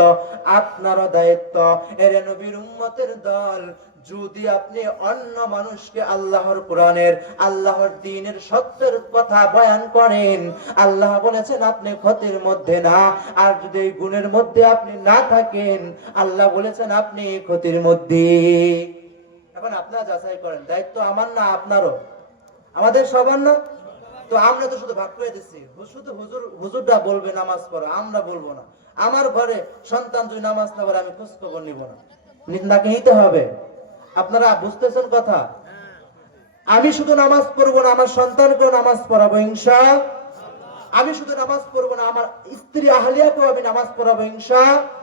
আপনারও দায়িত্ব। এর নবীর উম্মতের দল, যদি আপনি অন্য মানুষকে আল্লাহর কোরআনের, আল্লাহর দ্বীনের সত্যের কথা বয়ান করেন, আল্লাহ বলেছেন আপনি ক্ষতির মধ্যে না, আর যদি এই গুণের মধ্যে আপনি না থাকেন, আল্লাহ বলেছেন আপনি ক্ষতির মধ্যে। এখন আপনারা যাচাই করেন, দায়িত্ব আমার না আপনারও? আমাদের সবার না? তো আমরা তো শুধু ভাগ করে দিচ্ছি, শুধু হুজুরটা বলবে নামাজ পড়ো, আমরা বলবো না। আমার ঘরে সন্তান যদি নামাজ না পড়ে আমি খোঁজ খবর নিব না, তাকে নিতে হবে। আপনারা বুঝতেছেন কথা? আমি শুধু নামাজ পড়বো না, আমার সন্তানকেও নামাজ পড়াবো ইনশাআল্লাহ। আমি শুধু নামাজ পড়বো না, আমার স্ত্রী আহলিয়াকেও আমি নামাজ পড়াবো ইনশাআল্লাহ।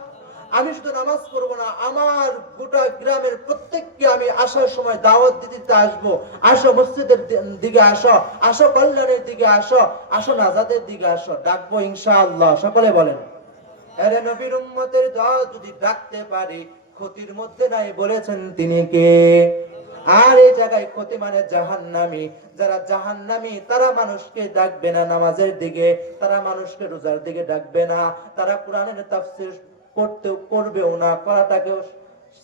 আমি শুধু নামাজ পড়বো না, আমার গোটা গ্রামের প্রত্যেককে আমি আসার সময় দাওয়াত দিতে আসবো, আসো মসজিদের দিকে আসো, আসো কল্যাণের দিকে আসো, আসো নাজাতের দিকে আসো, ডাকবো ইনশাআল্লাহ। সকলে বলেন। আরে নবীর উম্মতের দল যদি ডাকতে পারি ক্ষতির মধ্যে নাই, বলেছেন তিনি কে? আর এই জায়গায় ক্ষতি মানে জাহান্নামী। যারা জাহান্নামী তারা মানুষকে ডাকবে না নামাজের দিকে, তারা মানুষকে রোজার দিকে ডাকবে না, তারা কোরআনের তাফসীর করবেও না, করাটাকেও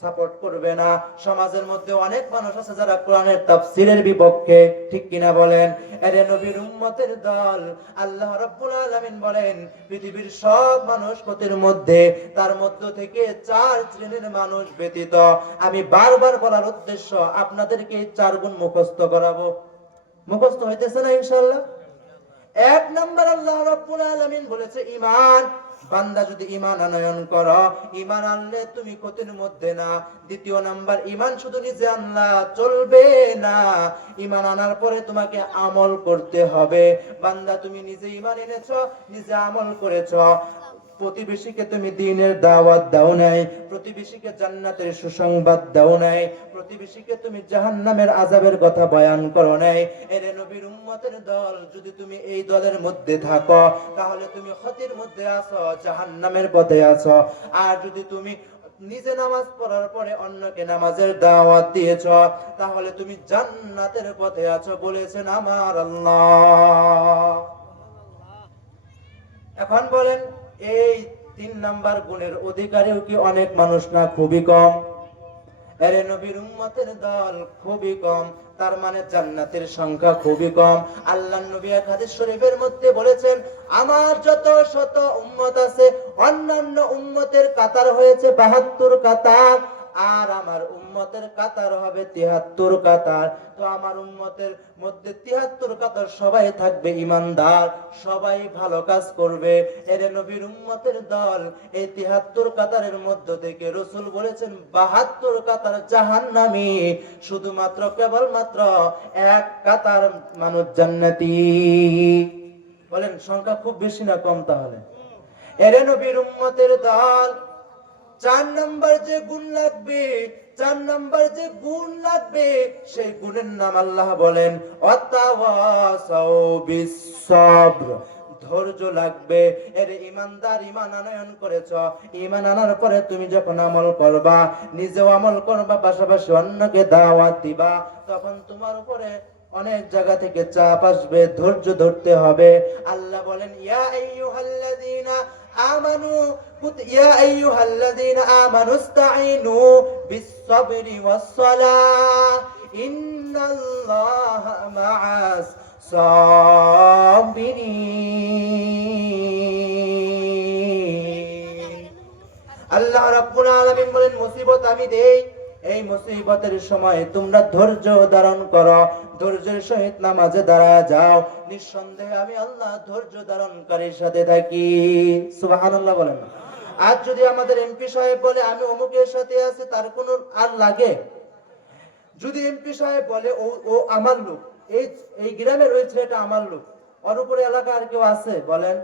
সাপোর্ট করবে না। সমাজের মধ্যে অনেক মানুষ আছে যারা কোরআনের তাফসীরের বিপক্ষে, ঠিক কিনা বলেন? এরে নবীর উম্মতের দল, আল্লাহ রাব্বুল আলামিন বলেন পৃথিবীর সব মানুষ ক্ষতির মধ্যে, তার মধ্য থেকে 4 শ্রেণীর মানুষ ব্যতীত। আমি বারবার বলার উদ্দেশ্য আপনাদেরকে 4 গুণ মুখস্থ করাবো। মুখস্থ হইতেছে না ইনশাআল্লাহ? 1 নাম্বার আল্লাহ রাব্বুল আলামিন বলেছে ঈমান। বান্দা যদি ঈমান আনয়ন করো, ঈমান আনলে তুমি ক্ষতির মধ্যে না। 2 নাম্বার, ঈমান শুধু নিজে আনলা চলবে না, ঈমান আনার পরে তোমাকে আমল করতে হবে। বান্দা তুমি নিজে ঈমান এনেছো, নিজে আমল করেছো, প্রতিবেশীকে তুমি দ্বীনের দাওয়াত দাও নাই, প্রতিবেশীকে জান্নাতের সুসংবাদ দাও নাই, প্রতিবেশীকে তুমি জাহান্নামের আযাবের কথা বয়ান করো নাই। এরে নবীর উম্মতের দল, যদি তুমি এই দলের মধ্যে থাকো তাহলে তুমি ক্ষতির মধ্যে আছো, জাহান্নামের পথে আছো। আর যদি তুমি নিজে নামাজ পড়ার পরে অন্যকে নামাজের দাওয়াত দিয়েছো তাহলে তুমি জান্নাতের পথে আছো, বলেছেন আমার আল্লাহ। এখন বলেন, এই 3 নাম্বার গুণের অধিকারীও কি অনেক মানুষ না খুবই কম? এরে নবীর উম্মতের দল খুবই কম, তার মানে জান্নাতের সংখ্যা খুবই কম। আল্লাহর নবী এক হাদিস শরীফের মধ্যে বলেছেন, আমার যত শত উম্মত আছে অন্যান্য উম্মতের কাতার হয়েছে 72 কাতার, আর আমার উম্মতের কাতার হবে 73 কাতার। তো আমার উম্মতের মধ্যে 73 কাতার সবাই থাকবে ঈমানদার, সবাই ভালো কাজ করবে। এরে নবীর উম্মতের দল, এই 73 কাতারের মধ্য থেকে রাসূল বলেছেন 72 কাতার জাহান্নামী, শুধুমাত্র কেবলমাত্র 1 কাতার মানুষ জান্নাতি। বলেন সংখ্যা খুব বেশি না কম? তাহলে এরে নবীর উম্মতের দল, 4 নাম্বার যে গুণ লাগবে, 4 নাম্বার যে গুণ লাগবে, সেই গুণের নাম আল্লাহ বলেন ওয়াতাওয়াসাউ বিস-সাবর। ধৈর্য লাগবে। এর ঈমানদার ঈমান আনয়ন করেছো, ঈমান আনার পরে তুমি যখন আমল করবা, নিজেও আমল করবা, পাশাপাশি অন্যকে দাওয়াত দিবা, তখন তোমার উপরে অনেক জায়গা থেকে চাপ আসবে, ধৈর্য ধরতে হবে। আল্লাহ বলেন ইয়া আইয়ুহাল্লাযীনা আমানু ইয়া আইয়ুহাল্লাযীনা আমানুস্তাঈনু বিস-সাবরি ওয়াস-সালাহ ইন্নাল্লাহা মা'আস সাবিরিন। আল্লাহ রাব্বুল আলামিন বলেন মুসিবত আমি দেই, এই মুসিবতের সময় তোমরা ধৈর্য ধারণ করো, ধৈর্যের সহিত নামাজে দাঁড়ায় যাও, নিঃসন্দেহে আমি আল্লাহ ধৈর্য ধারণকারীর সাথে থাকি। সুবহানাল্লাহ বলেন। আজ যদি আমাদের এমপি সাহেব বলে আমি অমুকের সাথে আছি, তার কোনো আর লাগে? যদি এমপি সাহেব বলে ও আমার লোক, এই গ্রামের ওই ছেলেটা আমার লোক, ওর উপরে এলাকা আর কেউ আছে? বলেন।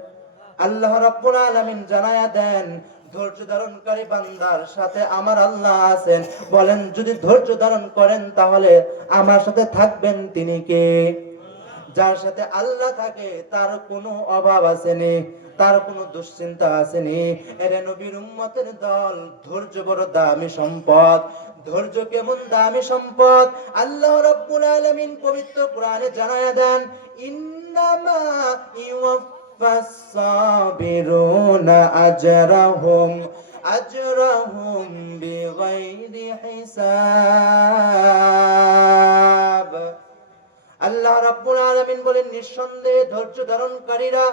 আল্লাহ রাব্বুল আলামিন জানায়া দেন ধৈর্য ধারণকারী বান্দার সাথে আমার আল্লাহ আছেন। বলেন যদি ধৈর্য ধারণ করেন তাহলে আমার সাথে থাকবেন তিনি কে? যার সাথে আল্লাহ থাকে তার কোনো অভাব আসেনি, তার কোনো দুশ্চিন্তা আসেনি। এরে নবীর উম্মতের দল, ধৈর্য বড় দামি সম্পদ। ধৈর্য কেমন দামি সম্পদ, আল্লাহ রাব্বুল আলামিন পবিত্র কোরআনে জানায়া দেন ইন্নামা ইউওয়াফাস সাবিরুনা আজরাহুম বিগাইরি হিসাব। আল্লাহ রাব্বুল আলামিন বলেন নিঃসন্দেহে ধৈর্য ধারণকারীরা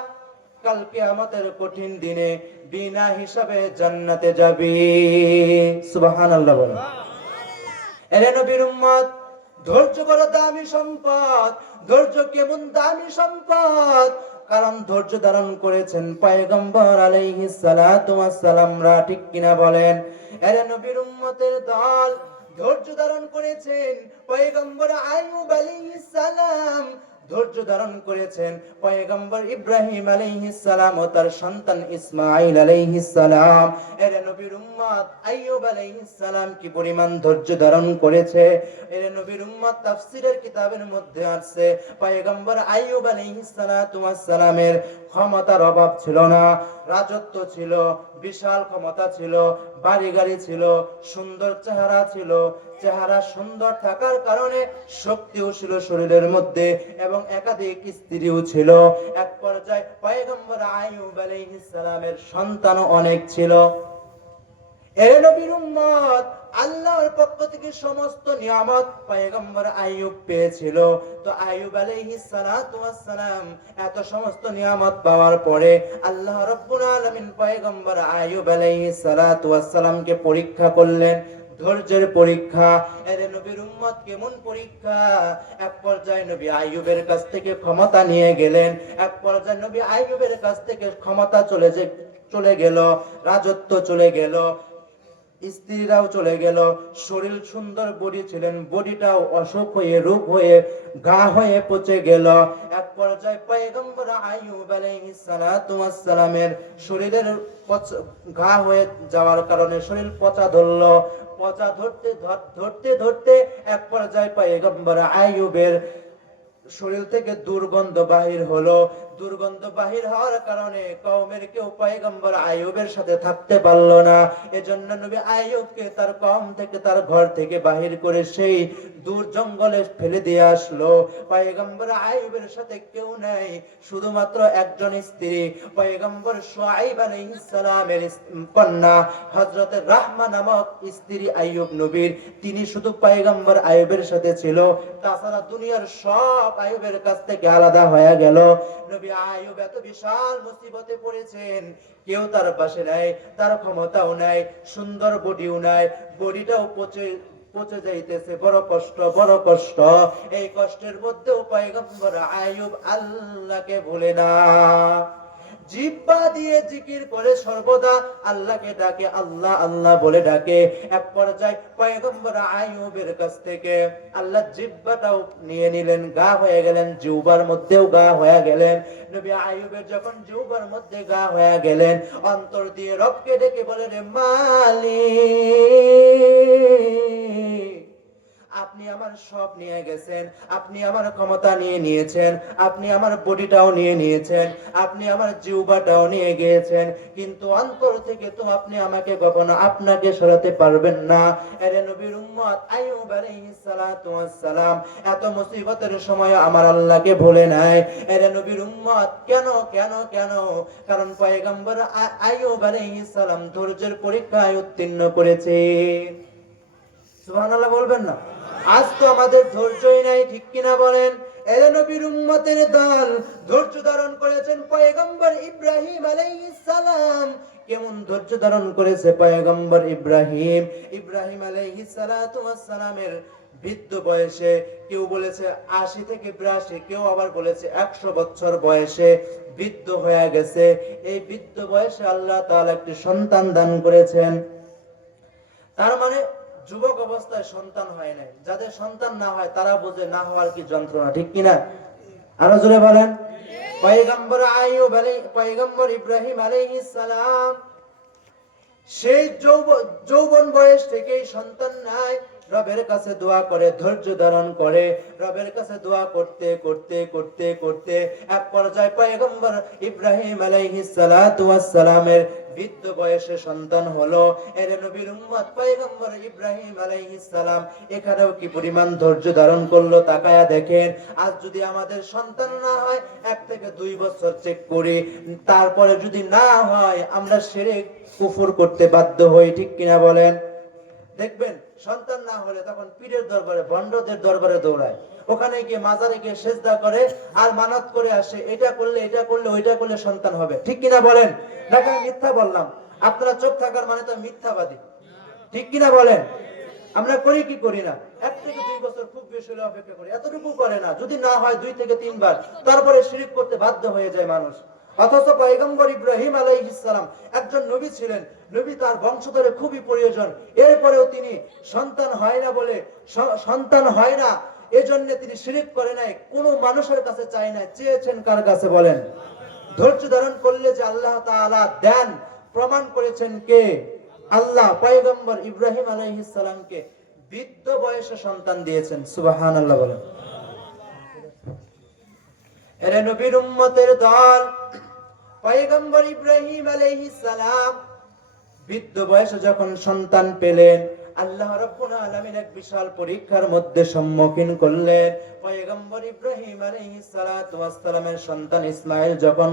কাল কিয়ামতের কঠিন দিনে বিনা হিসাবে জান্নাতে যাবে। সুবহানাল্লাহ বলেন। এরে নবীর উম্মত, ধৈর্য বড় দামি সম্পদ। ধৈর্য কেমন দামি সম্পদ, কারণ ধৈর্য ধারণ করেছেন পয়গম্বর আলাইহিস সালাতু ওয়াস সালামরা, ঠিক কিনা বলেন? এরে নবীর উম্মতের দল, ধৈর্য ধারণ করেছেন পয়গম্বর আইয়ুব আলাইহিস সালাম, ধৈর্য ধারণ করেছেন পয়গম্বর ইব্রাহিম আলাইহিস সালাম ও তার সন্তান ইসমাঈল আলাইহিস সালাম। এরে নবীর উম্মত, আইয়ুব আলাইহিস সালাম কি পরিমাণ ধৈর্য ধারণ করেছে? এরে নবীর উম্মত, তাফসীরের কিতাবের মধ্যে আছে পয়গম্বর আইয়ুব আলাইহিস সালাতু ওয়াস সালামের ক্ষমতার অভাব ছিল না, রাজত্ব ছিল, বিশাল ক্ষমতা ছিল, বাড়ি গাড়ি ছিল, সুন্দর চেহারা ছিল, চেহারা সুন্দর থাকার কারণে শক্তিও ছিল শরীরের মধ্যে এবং একাধিক স্ত্রীও ছিল। এক পর্যায়ে পয়গম্বর আইয়ুব আলাইহিস সালামের সন্তানও অনেক ছিল। এ নবীর উম্মত, আল্লাহর পক্ষ থেকে সমস্ত নিয়ামত পয়গম্বর আইয়ুব পেয়েছিল। তো আইয়ুব আলাইহিস সালাতু ওয়াস সালাম এত সমস্ত নিয়ামত পাওয়ার পরে আল্লাহ রাব্বুল আলামিন পয়গম্বর আইয়ুব আলাইহিস সালাতু ওয়াস সালামকে পরীক্ষা করলেন, ধৈর্যের পরীক্ষা। এর নবীর উম্মত কেমন পরীক্ষা! এক পর্যায়ে নবী আইয়ুবের কাছ থেকে ক্ষমতা নিয়ে গেলেন, এক পর্যায়ে নবী আইয়ুবের কাছ থেকে ক্ষমতা চলে গেল, রাজত্ব চলে গেল, স্ত্রীরাও চলে গেল, শরীর সুন্দর বডি ছিলেন, বডিটাও অসুখ হয়ে, রোগ হয়ে, ঘা হয়ে পচে গেল। এক পর্যায়ে পয়গম্বর আইয়ুব আলাইহিস সালাতু ওয়াস সালামের শরীরের ঘা হয়ে যাওয়ার কারণে শরীর পচা ধরলো। পচা ধরতে ধরতে এক পর্যায়ে পয়গম্বর আইয়ুবের শরীর থেকে দুর্গন্ধ বাহির হলো। দুর্গন্ধ বাহির হওয়ার কারণে কওমের কেউ পয়গম্বর আইয়ুবের সাথে থাকতে পারলো না। এজন্য নবী আইয়ুবকে তার কওম থেকে, তার ঘর থেকে বাহির করে সেই দূর জঙ্গলে ফেলে দিয়ে আসলো। পয়গম্বর আইয়ুবের সাথে কেউ নাই, শুধুমাত্র একজন স্ত্রী, পয়গম্বর শুআইব আলাইহিস সালামের কন্যা হযরত রাহমা নামক স্ত্রী আইয়ুব নবীর, তিনি শুধু পয়গম্বর আইয়ুবের সাথে ছিল। তাছাড়া দুনিয়ার সব আইয়ুবের কাছ থেকে আলাদা হয়ে গেল। নবী আইয়ুব এত বিশাল মুসিবতে পড়েছেন, কেউ তার পাশে নাই, তার ক্ষমতাও নাই, সুন্দর বডিও নাই, বডিটাও পচে যাইতেছে, বড় কষ্ট, বড় কষ্ট। এই কষ্টের মধ্যেও পয়গম্বর আইয়ুব আল্লাহকে ভুলে না, জিহ্বা দিয়ে জিকির করে সর্বদা আল্লাহকে ডাকে, আল্লাহ আল্লাহ বলে ডাকে। এক পর্যায়ে পয়গম্বর আইয়ুবের কাছ থেকে আল্লাহ জিহ্বাটাও নিয়ে নিলেন, গা হয়ে গেলেন, জিহ্বার মধ্যেও গা হয়ে গেলেন। নবী আইয়ুবের যখন জিহ্বার মধ্যে গা হয়ে গেলেন, অন্তর দিয়ে রবকে ডেকে বলে, রে মালিক, আপনি আমার সব নিয়ে গেছেন, আপনি আমার ক্ষমতা নিয়ে নিয়েছেন, আপনি আমার বডিটাও নিয়ে নিয়েছেন, আপনি আমার জিহ্বাটাও নিয়ে গিয়েছেন, কিন্তু অন্তর থেকে তো আপনি আমাকে কখনো আপনাকে সরাতে পারবেন না। এরে নবীর উম্মত, আইয়ুব আলাইহিস সালাতু ওয়াস সালাম এত মুসিবতের সময় আমার আল্লাহকে ভুলে নাই। এরে নবীর উম্মত, কেন কেন কেন? কারণ পয়গম্বর আইয়ুব আলাইহিস সালাম ধৈর্যের পরীক্ষায় উত্তীর্ণ করেছেন। সুবহানাল্লাহ বলবেন না? আজ তো আমাদের ধৈর্যই নাই, ঠিক কিনা বলেন? এর নবীর উম্মতের দল ধৈর্য ধারণ করেছেন পয়গম্বর ইব্রাহিম আলাইহিস সালাম। কেমন ধৈর্য ধারণ করেছে পয়গম্বর ইব্রাহিম! ইব্রাহিম আলাইহিস সালাতু ওয়াস সালামের বৃদ্ধ বয়সে, কেউ বলেছে 80 থেকে 82, কেউ আবার বলেছে 100 বছর বয়সে বৃদ্ধ হয়ে গেছে। এই বৃদ্ধ বয়সে আল্লাহ তাআলা একটি সন্তান দান করেছেন। তার মানে যুবক অবস্থায় সন্তান হয় নাই। যাদের সন্তান না হয় তারা বোঝে না হওয়ার কি যন্ত্রণা, ঠিক কিনা? আরো জোরে বলেন। পয়গম্বর ইব্রাহিম আলাইহিস সালাম সেই যৌবন বয়স থেকেই সন্তান নাই, রবের কাছে দোয়া করে, ধৈর্য ধারণ করে, রবের কাছে দোয়া করতে করতে করতে করতে এক পর্যায়ে পয়গম্বর ইব্রাহিম আলাইহিস সালাতু ওয়াস সালামের বৃদ্ধ বয়সে সন্তান হলো। এর নবীর উম্মত পয়গম্বর ইব্রাহিম আলাইহিস সালাম এখানেও কি পরিমাণ ধৈর্য ধারণ করলো তাকায়া দেখেন। আজ যদি আমাদের সন্তান না হয় 1 থেকে 2 বছর চেক করি, তারপরে যদি না হয় আমরা শিরক কুফর করতে বাধ্য হই, ঠিক কিনা বলেন? দেখবেন সন্তান না হলে তখন পীরের দরবারে, ভণ্ডদের দরবারে দৌড়ায়, ওখানে গিয়ে মাজারে গিয়ে সেজদা করে আর মানত করে আসে, এটা করলে এটা করলে ওইটা করলে সন্তান হবে, ঠিক কিনা বলেন? নাকি আমি মিথ্যা বললাম? আপনারা চুপ থাকার মানে তো মিথ্যাবাদী, ঠিক কিনা বলেন? আমরা করি কি করি না? 1 থেকে 2 বছর খুব বেশি হলে অপেক্ষা করি, এতটুকু করে না। যদি না হয় 2 থেকে 3 বার, তারপরে শিরক করতে বাধ্য হয়ে যায় মানুষ। অথচ পয়গম্বর ইব্রাহিম আলাইহিস সালাম একজন নবী ছিলেন, নবী তার বংশধরে খুবই প্রয়োজন। এরপরেও তিনি সন্তান হয় না বলে, সন্তান হয় না এজন্য তিনি শিরক করে নাই, কোনো মানুষের কাছে চাই না। চেয়েছেন কার কাছে বলেন? ধৈর্য ধারণ করলে যে আল্লাহ তাআলা দেন, প্রমাণ করেছেন কে? আল্লাহ। পয়গম্বর ইব্রাহিম আলাইহিস সালামকে বৃদ্ধ বয়সে সন্তান দিয়েছেন, সুবহানাল্লাহ বলেন। এরে নবীর উম্মতের দল, পয়গম্বর ইব্রাহিম আলাইহিস সালাম বৃদ্ধ বয়সে যখন সন্তান পেলেন, আল্লাহ রাব্বুল আলামিন এক বিশাল পরীক্ষার মধ্যে সম্মুখীন করলেন। পয়গম্বর ইব্রাহিম আলাইহিস সালাতু ওয়াস সালামের সন্তান ইসমাঈল যখন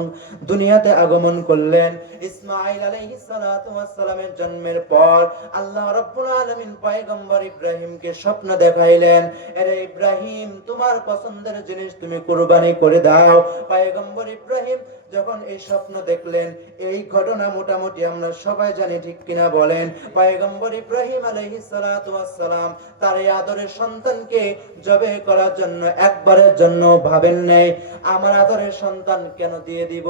দুনিয়াতে আগমন করলেন, ইসমাঈল আলাইহিস সালাতু ওয়াস সালামের জন্মের পর আল্লাহ রাব্বুল আলামিন পয়গম্বর ইব্রাহিমকে স্বপ্ন দেখাইলেন, আরে ইব্রাহিম, তোমার পছন্দের জিনিস তুমি কুরবানি করে দাও। পয়গম্বর ইব্রাহিম যখন এই স্বপ্ন দেখলেন, এই ঘটনা মোটামুটি আমরা সবাই জানি, ঠিক কিনা বলেন? পয়গম্বর ইব্রাহিম আলাইহিস সালাতু ওয়াস সালাম তার এই আদরের সন্তানকে জবাই করার জন্য একবারের জন্য ভাবেন নাই, আমার আদরের সন্তান কেন দিয়ে দিব।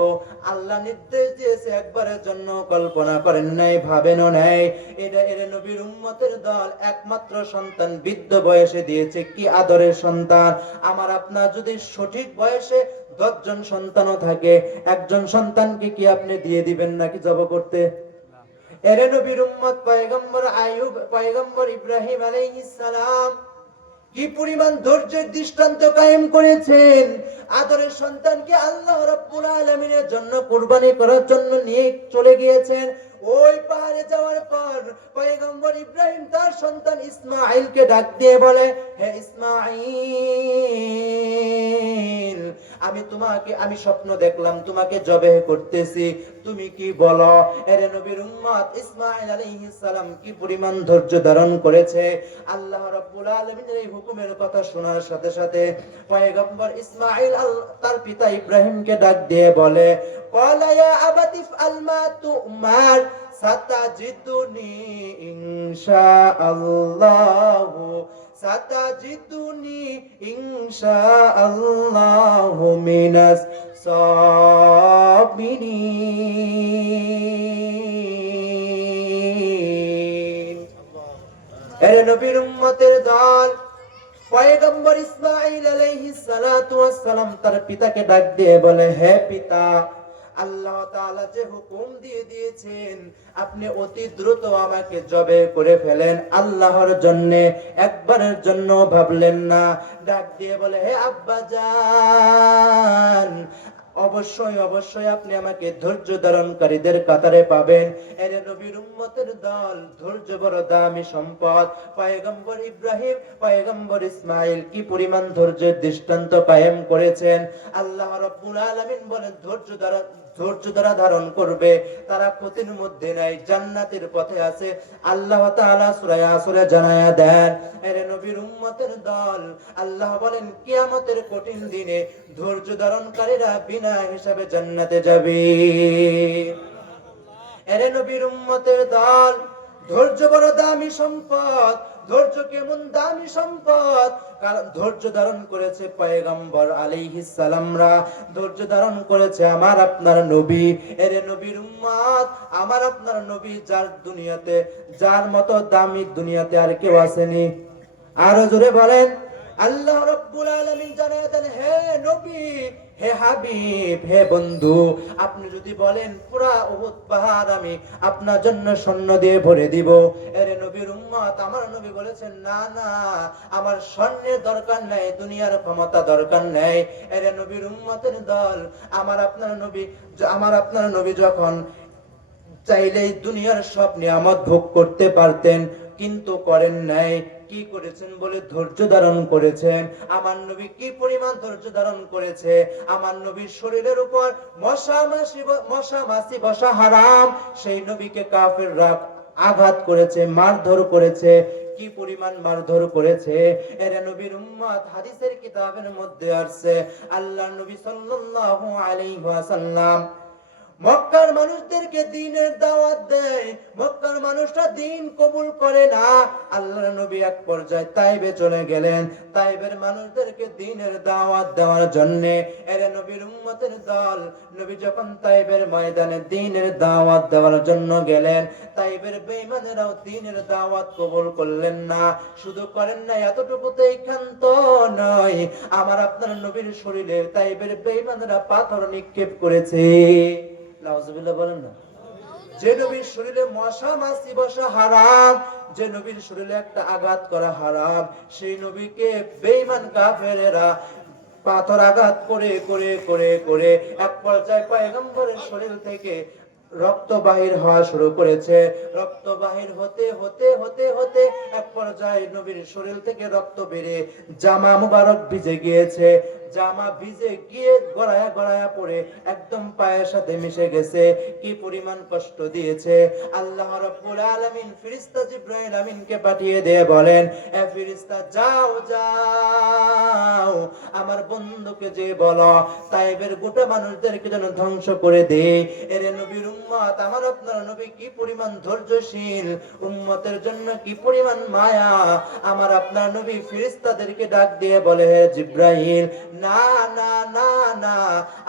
আল্লাহ নির্দেশ দিয়েছে, একবারের জন্য কল্পনা করেন নাই, ভাবেনও নাই। এটা এর নবীর উম্মতের দল একমাত্র সন্তান বৃদ্ধ বয়সে দিয়েছে। কি আদরের সন্তান! আমার আপনার যদি সঠিক বয়সে 10 জন সন্তানও থাকে, একজন সন্তানকে কি আপনি দিয়ে দিবেন নাকি জবাই করতে? এরে নবীর উম্মত পয়গম্বর আইয়ুব, পয়গম্বর ইব্রাহিম আলাইহিস সালাম কি পরিমাণ ধৈর্যের দৃষ্টান্ত কায়েম করেছেন। আদরের সন্তানকে আল্লাহ রাব্বুল আলামিনের জন্য কুরবানি করার জন্য নিয়ে চলে গিয়েছেন। ওই পাহাড়ে যাওয়ার পর পয়গম্বর ইব্রাহিম তার সন্তান ইসমাঈলকে ডাক দিয়ে বলে, হে ইসমাঈল, আমি স্বপ্ন দেখলাম তোমাকে জবাই করতেছি, তুমি কি বলো? এরে নবীর উম্মত ইসমাঈল আলাইহিস সালাম কি পরিমাণ ধৈর্য ধারণ করেছে। আল্লাহ রাব্বুল আলামিনের এই হুকুমের কথা শোনার সাথে সাথে পয়গম্বর ইসমাঈল তার পিতা ইব্রাহিমকে ডাক দিয়ে বলে, ক্বালা ইয়া আবাতি ফাল মা তুমার সাতাজিদুনি ইনশাআল্লাহু সাতাজিদুনি ইনশাআল্লাহু মিনাস সাবিরিন। এর নবীর উম্মতের দল পয়গম্বর ইসমাঈল আলাইহিস সালাতু ওয়াস সালাম তার পিতাকে ডাক দিয়ে বলে, হে পিতা, আল্লাহ তাআলা যে হুকুম দিয়ে দিয়েছেন আপনি অতি দ্রুত আমাকে জবাই করে ফেলেন। আল্লাহর জন্য একবারের জন্য ভাবলেন না। ডাক দিয়ে বলে, হে আব্বাজান, অবশ্যই অবশ্যই আপনি আমাকে ধৈর্য ধারণকারীদের কাতারে পাবেন। এর নবীর উম্মতের দল, ধৈর্য বড় দামি সম্পদ। পয়গম্বর ইব্রাহিম, পয়গম্বর ইসমাঈল কি পরিমাণ ধৈর্যের দৃষ্টান্ত কায়েম করেছেন। আল্লাহ রাব্বুল আলামিন বলেন, ধৈর্য দ্বারা ধারণ করবে তারা ক্ষতির মধ্যে নাই, জান্নাতের পথে আছে। আল্লাহ তাআলা সূরা ইয়াসিনে জানায়া দেন, এর নবীর উম্মতের দল, আল্লাহ বলেন কিয়ামতের কঠিন দিনে ধৈর্য ধারণকারীরা বিনা হিসাবে জান্নাতে যাবে। এর নবীর উম্মতের দল, ধৈর্য বড় দামি সম্পদ। ধৈর্য কেমন দামি সম্পদ! কারণ ধৈর্য ধারণ করেছে পয়গম্বর আলাইহিস সালামরা, ধৈর্য ধারণ করেছে আমার আপনার নবী। এর নবীর উম্মত, আমার আপনার নবী যার মতো দামি দুনিয়াতে আর কেউ আসেনি। আরো জোরে বলেন, আল্লাহ রাব্বুল আলামিন জানায় দেন, হে নবী, হে হাবিব, হে বন্ধু, আপনি যদি বলেন পুরা উহুদ পাহাড় আমি আপনার জন্য স্বর্ণ দিয়ে ভরে দিব। এর নবীর উম্মত, আমার নবী বলেছেন, না না, আমার স্বর্ণের দরকার নাই, দুনিয়ার ক্ষমতা দরকার নাই। এর নবীর উম্মতের দল, আমার আপনার নবী যখন চাইলেই দুনিয়ার সব নিয়ামত ভোগ করতে পারতেন, কিন্তু করেন নাই। কি করেছেন? বলে ধৈর্য ধারণ করেছেন। আমার নবী কি পরিমাণ ধৈর্য ধারণ করেছে! আমার নবীর শরীরের উপর মশা মাছি বসা হারাম, সেই নবীকে কাফেররা আঘাত করেছে, মারধর করেছে। কি পরিমাণ মারধর করেছে! এর নবীর উম্মত, হাদিসের কিতাবের মধ্যে আসছে, আল্লাহর নবী সাল্লাল্লাহু আলাইহি ওয়াসাল্লাম মক্কার মানুষদেরকে দ্বীনের দাওয়াত দেয়, মক্কার মানুষরা দ্বীন কবুল করে না। আল্লাহর নবী এক পর্যায়ে তাইবে চলে গেলেন, তাইবের মানুষদেরকে দ্বীনের দাওয়াত দেওয়ার জন্য। এর নবীর উম্মতের দল, নবী যখন তাইবের ময়দানে দ্বীনের দাওয়াত দেওয়ার জন্য গেলেন, তাইবের বেঈমানেরাও দ্বীনের দাওয়াত কবুল করলেন না। শুধু করেন না, এতটুকুতেই ক্ষান্ত নয়, আমার আপনার নবীর শরীরে তাইবের বেঈমানেরা পাথর নিক্ষেপ করেছে। নাউজুবিল্লাহ বলেন না। যে নবীর শরীরে মশা মাছি বসা হারাম, যে নবীর শরীরে একটা আঘাত করা হারাম, সেই নবীকে বেঈমান কাফেরেরা পাথর আঘাত করে করে করে করে এক পর্যায়ে পয়গম্বরের শরীর থেকে রক্ত বাহির হওয়া শুরু করেছে। রক্ত বাহির হতে হতে হতে হতে এক পর্যায়ে নবীর শরীর থেকে রক্ত বেরিয়ে জামা মুবারক ভিজে গিয়েছে। জামা ভিজে গিয়ে গড়ায়া গড়ায়া পড়ে একদম পায়ের সাথে মিশে গেছে। কি পরিমাণ কষ্ট দিয়েছে। আল্লাহ রাব্বুল আলামিন ফেরেশতা জিবরাইল আমিনকে পাঠিয়ে দিয়ে বলেন, এ ফেরেশতা যাও যাও আমার বন্ধুকে যে বলো তায়েবের গোটা মানুষদেরকে যেন ধ্বংস করে দেয়। এর নবীর উম্মত, আমার আপনার নবী কি পরিমাণ ধৈর্যশীল, উম্মতের জন্য কি পরিমাণ মায়া। আমার আপনার নবী ফেরেশতাদেরকে ডাক দিয়ে বলে, হে জিবরাইল, না না না না,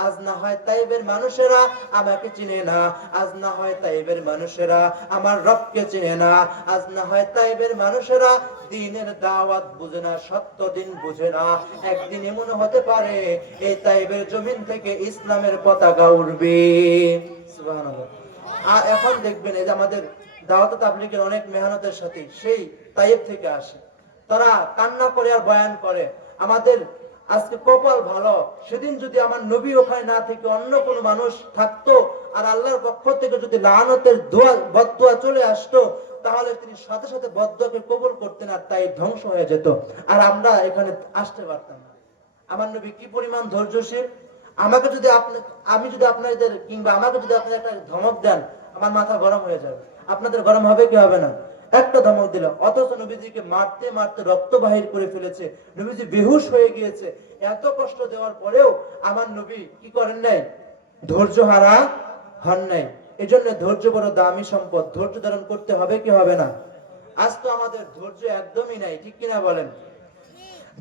আজ না হয় তায়েবের মানুষেরা আমাকে চিনে না, আজ না হয় তায়েবের মানুষেরা আমার রবকে চিনে না, আজ না হয় তায়েবের মানুষেরা দ্বীনের দাওয়াত বুঝে না, সত্য দিন বুঝে না। একদিন এমন হতে পারে এই তায়েবের জমিন থেকে ইসলামের পতাকা উড়বে। সুবহানাল্লাহ। আর এখন দেখবেন এই যে আমাদের দাওয়াত তাবলীগের অনেক মেহনতের সাথে সেই তায়েব থেকে আসে, তারা কান্না করে আর বয়ান করে। আমাদের আজকে কপাল ভালো, সেদিন যদি আমার নবী ওখানে না থেকে অন্য কোনো মানুষ থাকতো আর আল্লাহর পক্ষ থেকে যদি লাআনতের দোয়া বদদুয়া চলে আসতো, তাহলে তিনি সাথে সাথে বদদুয়াকে কবুল করতেন আর তাই ধ্বংস হয়ে যেত, আর আমরা এখানে আসতে পারতাম না। আমার নবী কি পরিমাণ ধৈর্যশীল। আমাকে যদি আমি যদি আপনাদের কিংবা আমাকে যদি আপনারা একটা ধমক দেন, আমার মাথা গরম হয়ে যাবে। আপনাদের গরম হবে কি হবে না? একটা ধমক দিল, অথচ নবীজিকে মারতে মারতে রক্ত বাহির করে ফেলেছে, নবীজি বেহুশ হয়ে গিয়েছে। এত কষ্ট দেওয়ার পরেও আমার নবী কি করেন নাই? ধৈর্য হারা হন নাই। এই জন্য ধৈর্য বড় দামি সম্পদ। ধৈর্য ধারণ করতে হবে কি হবে না? আজ তো আমাদের ধৈর্য একদমই নাই, ঠিক কিনা বলেন?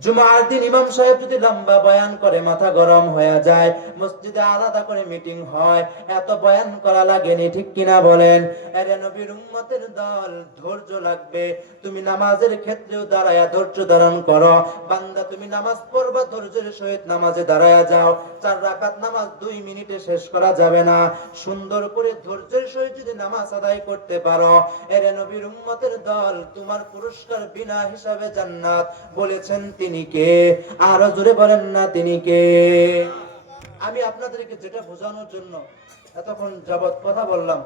জুমার দিন ইমাম সাহেব যদি লম্বা বয়ান করে মাথা গরম হয়ে যায়, মসজিদে আলাদা করে মিটিং হয়, এত বয়ান করা লাগেনি, ঠিক কিনা বলেন? আরে নবীর উম্মতের দল, ধৈর্য লাগবে। তুমি নামাজের ক্ষেত্রেও দাঁড়ায়া ধৈর্য ধারণ করো। বান্দা তুমি নামাজ পড়বা, ধৈর্যের সহিত নামাজে দাঁড়ায়া যাও। 4 রাকাত নামাজ 2 মিনিটে শেষ করা যাবে না। সুন্দর করে ধৈর্যের সহিত যদি নামাজ আদায় করতে পারো, এরে নবীর উম্মতের দল, তোমার পুরস্কার বিনা হিসাবে জান্নাত। বলেছেন তিনি কে? আরো জোরে বলেন না তিনি কে? আমি আপনাদেরকে যেটা বোঝানোর জন্য এতক্ষণ যাবত কথা বললাম,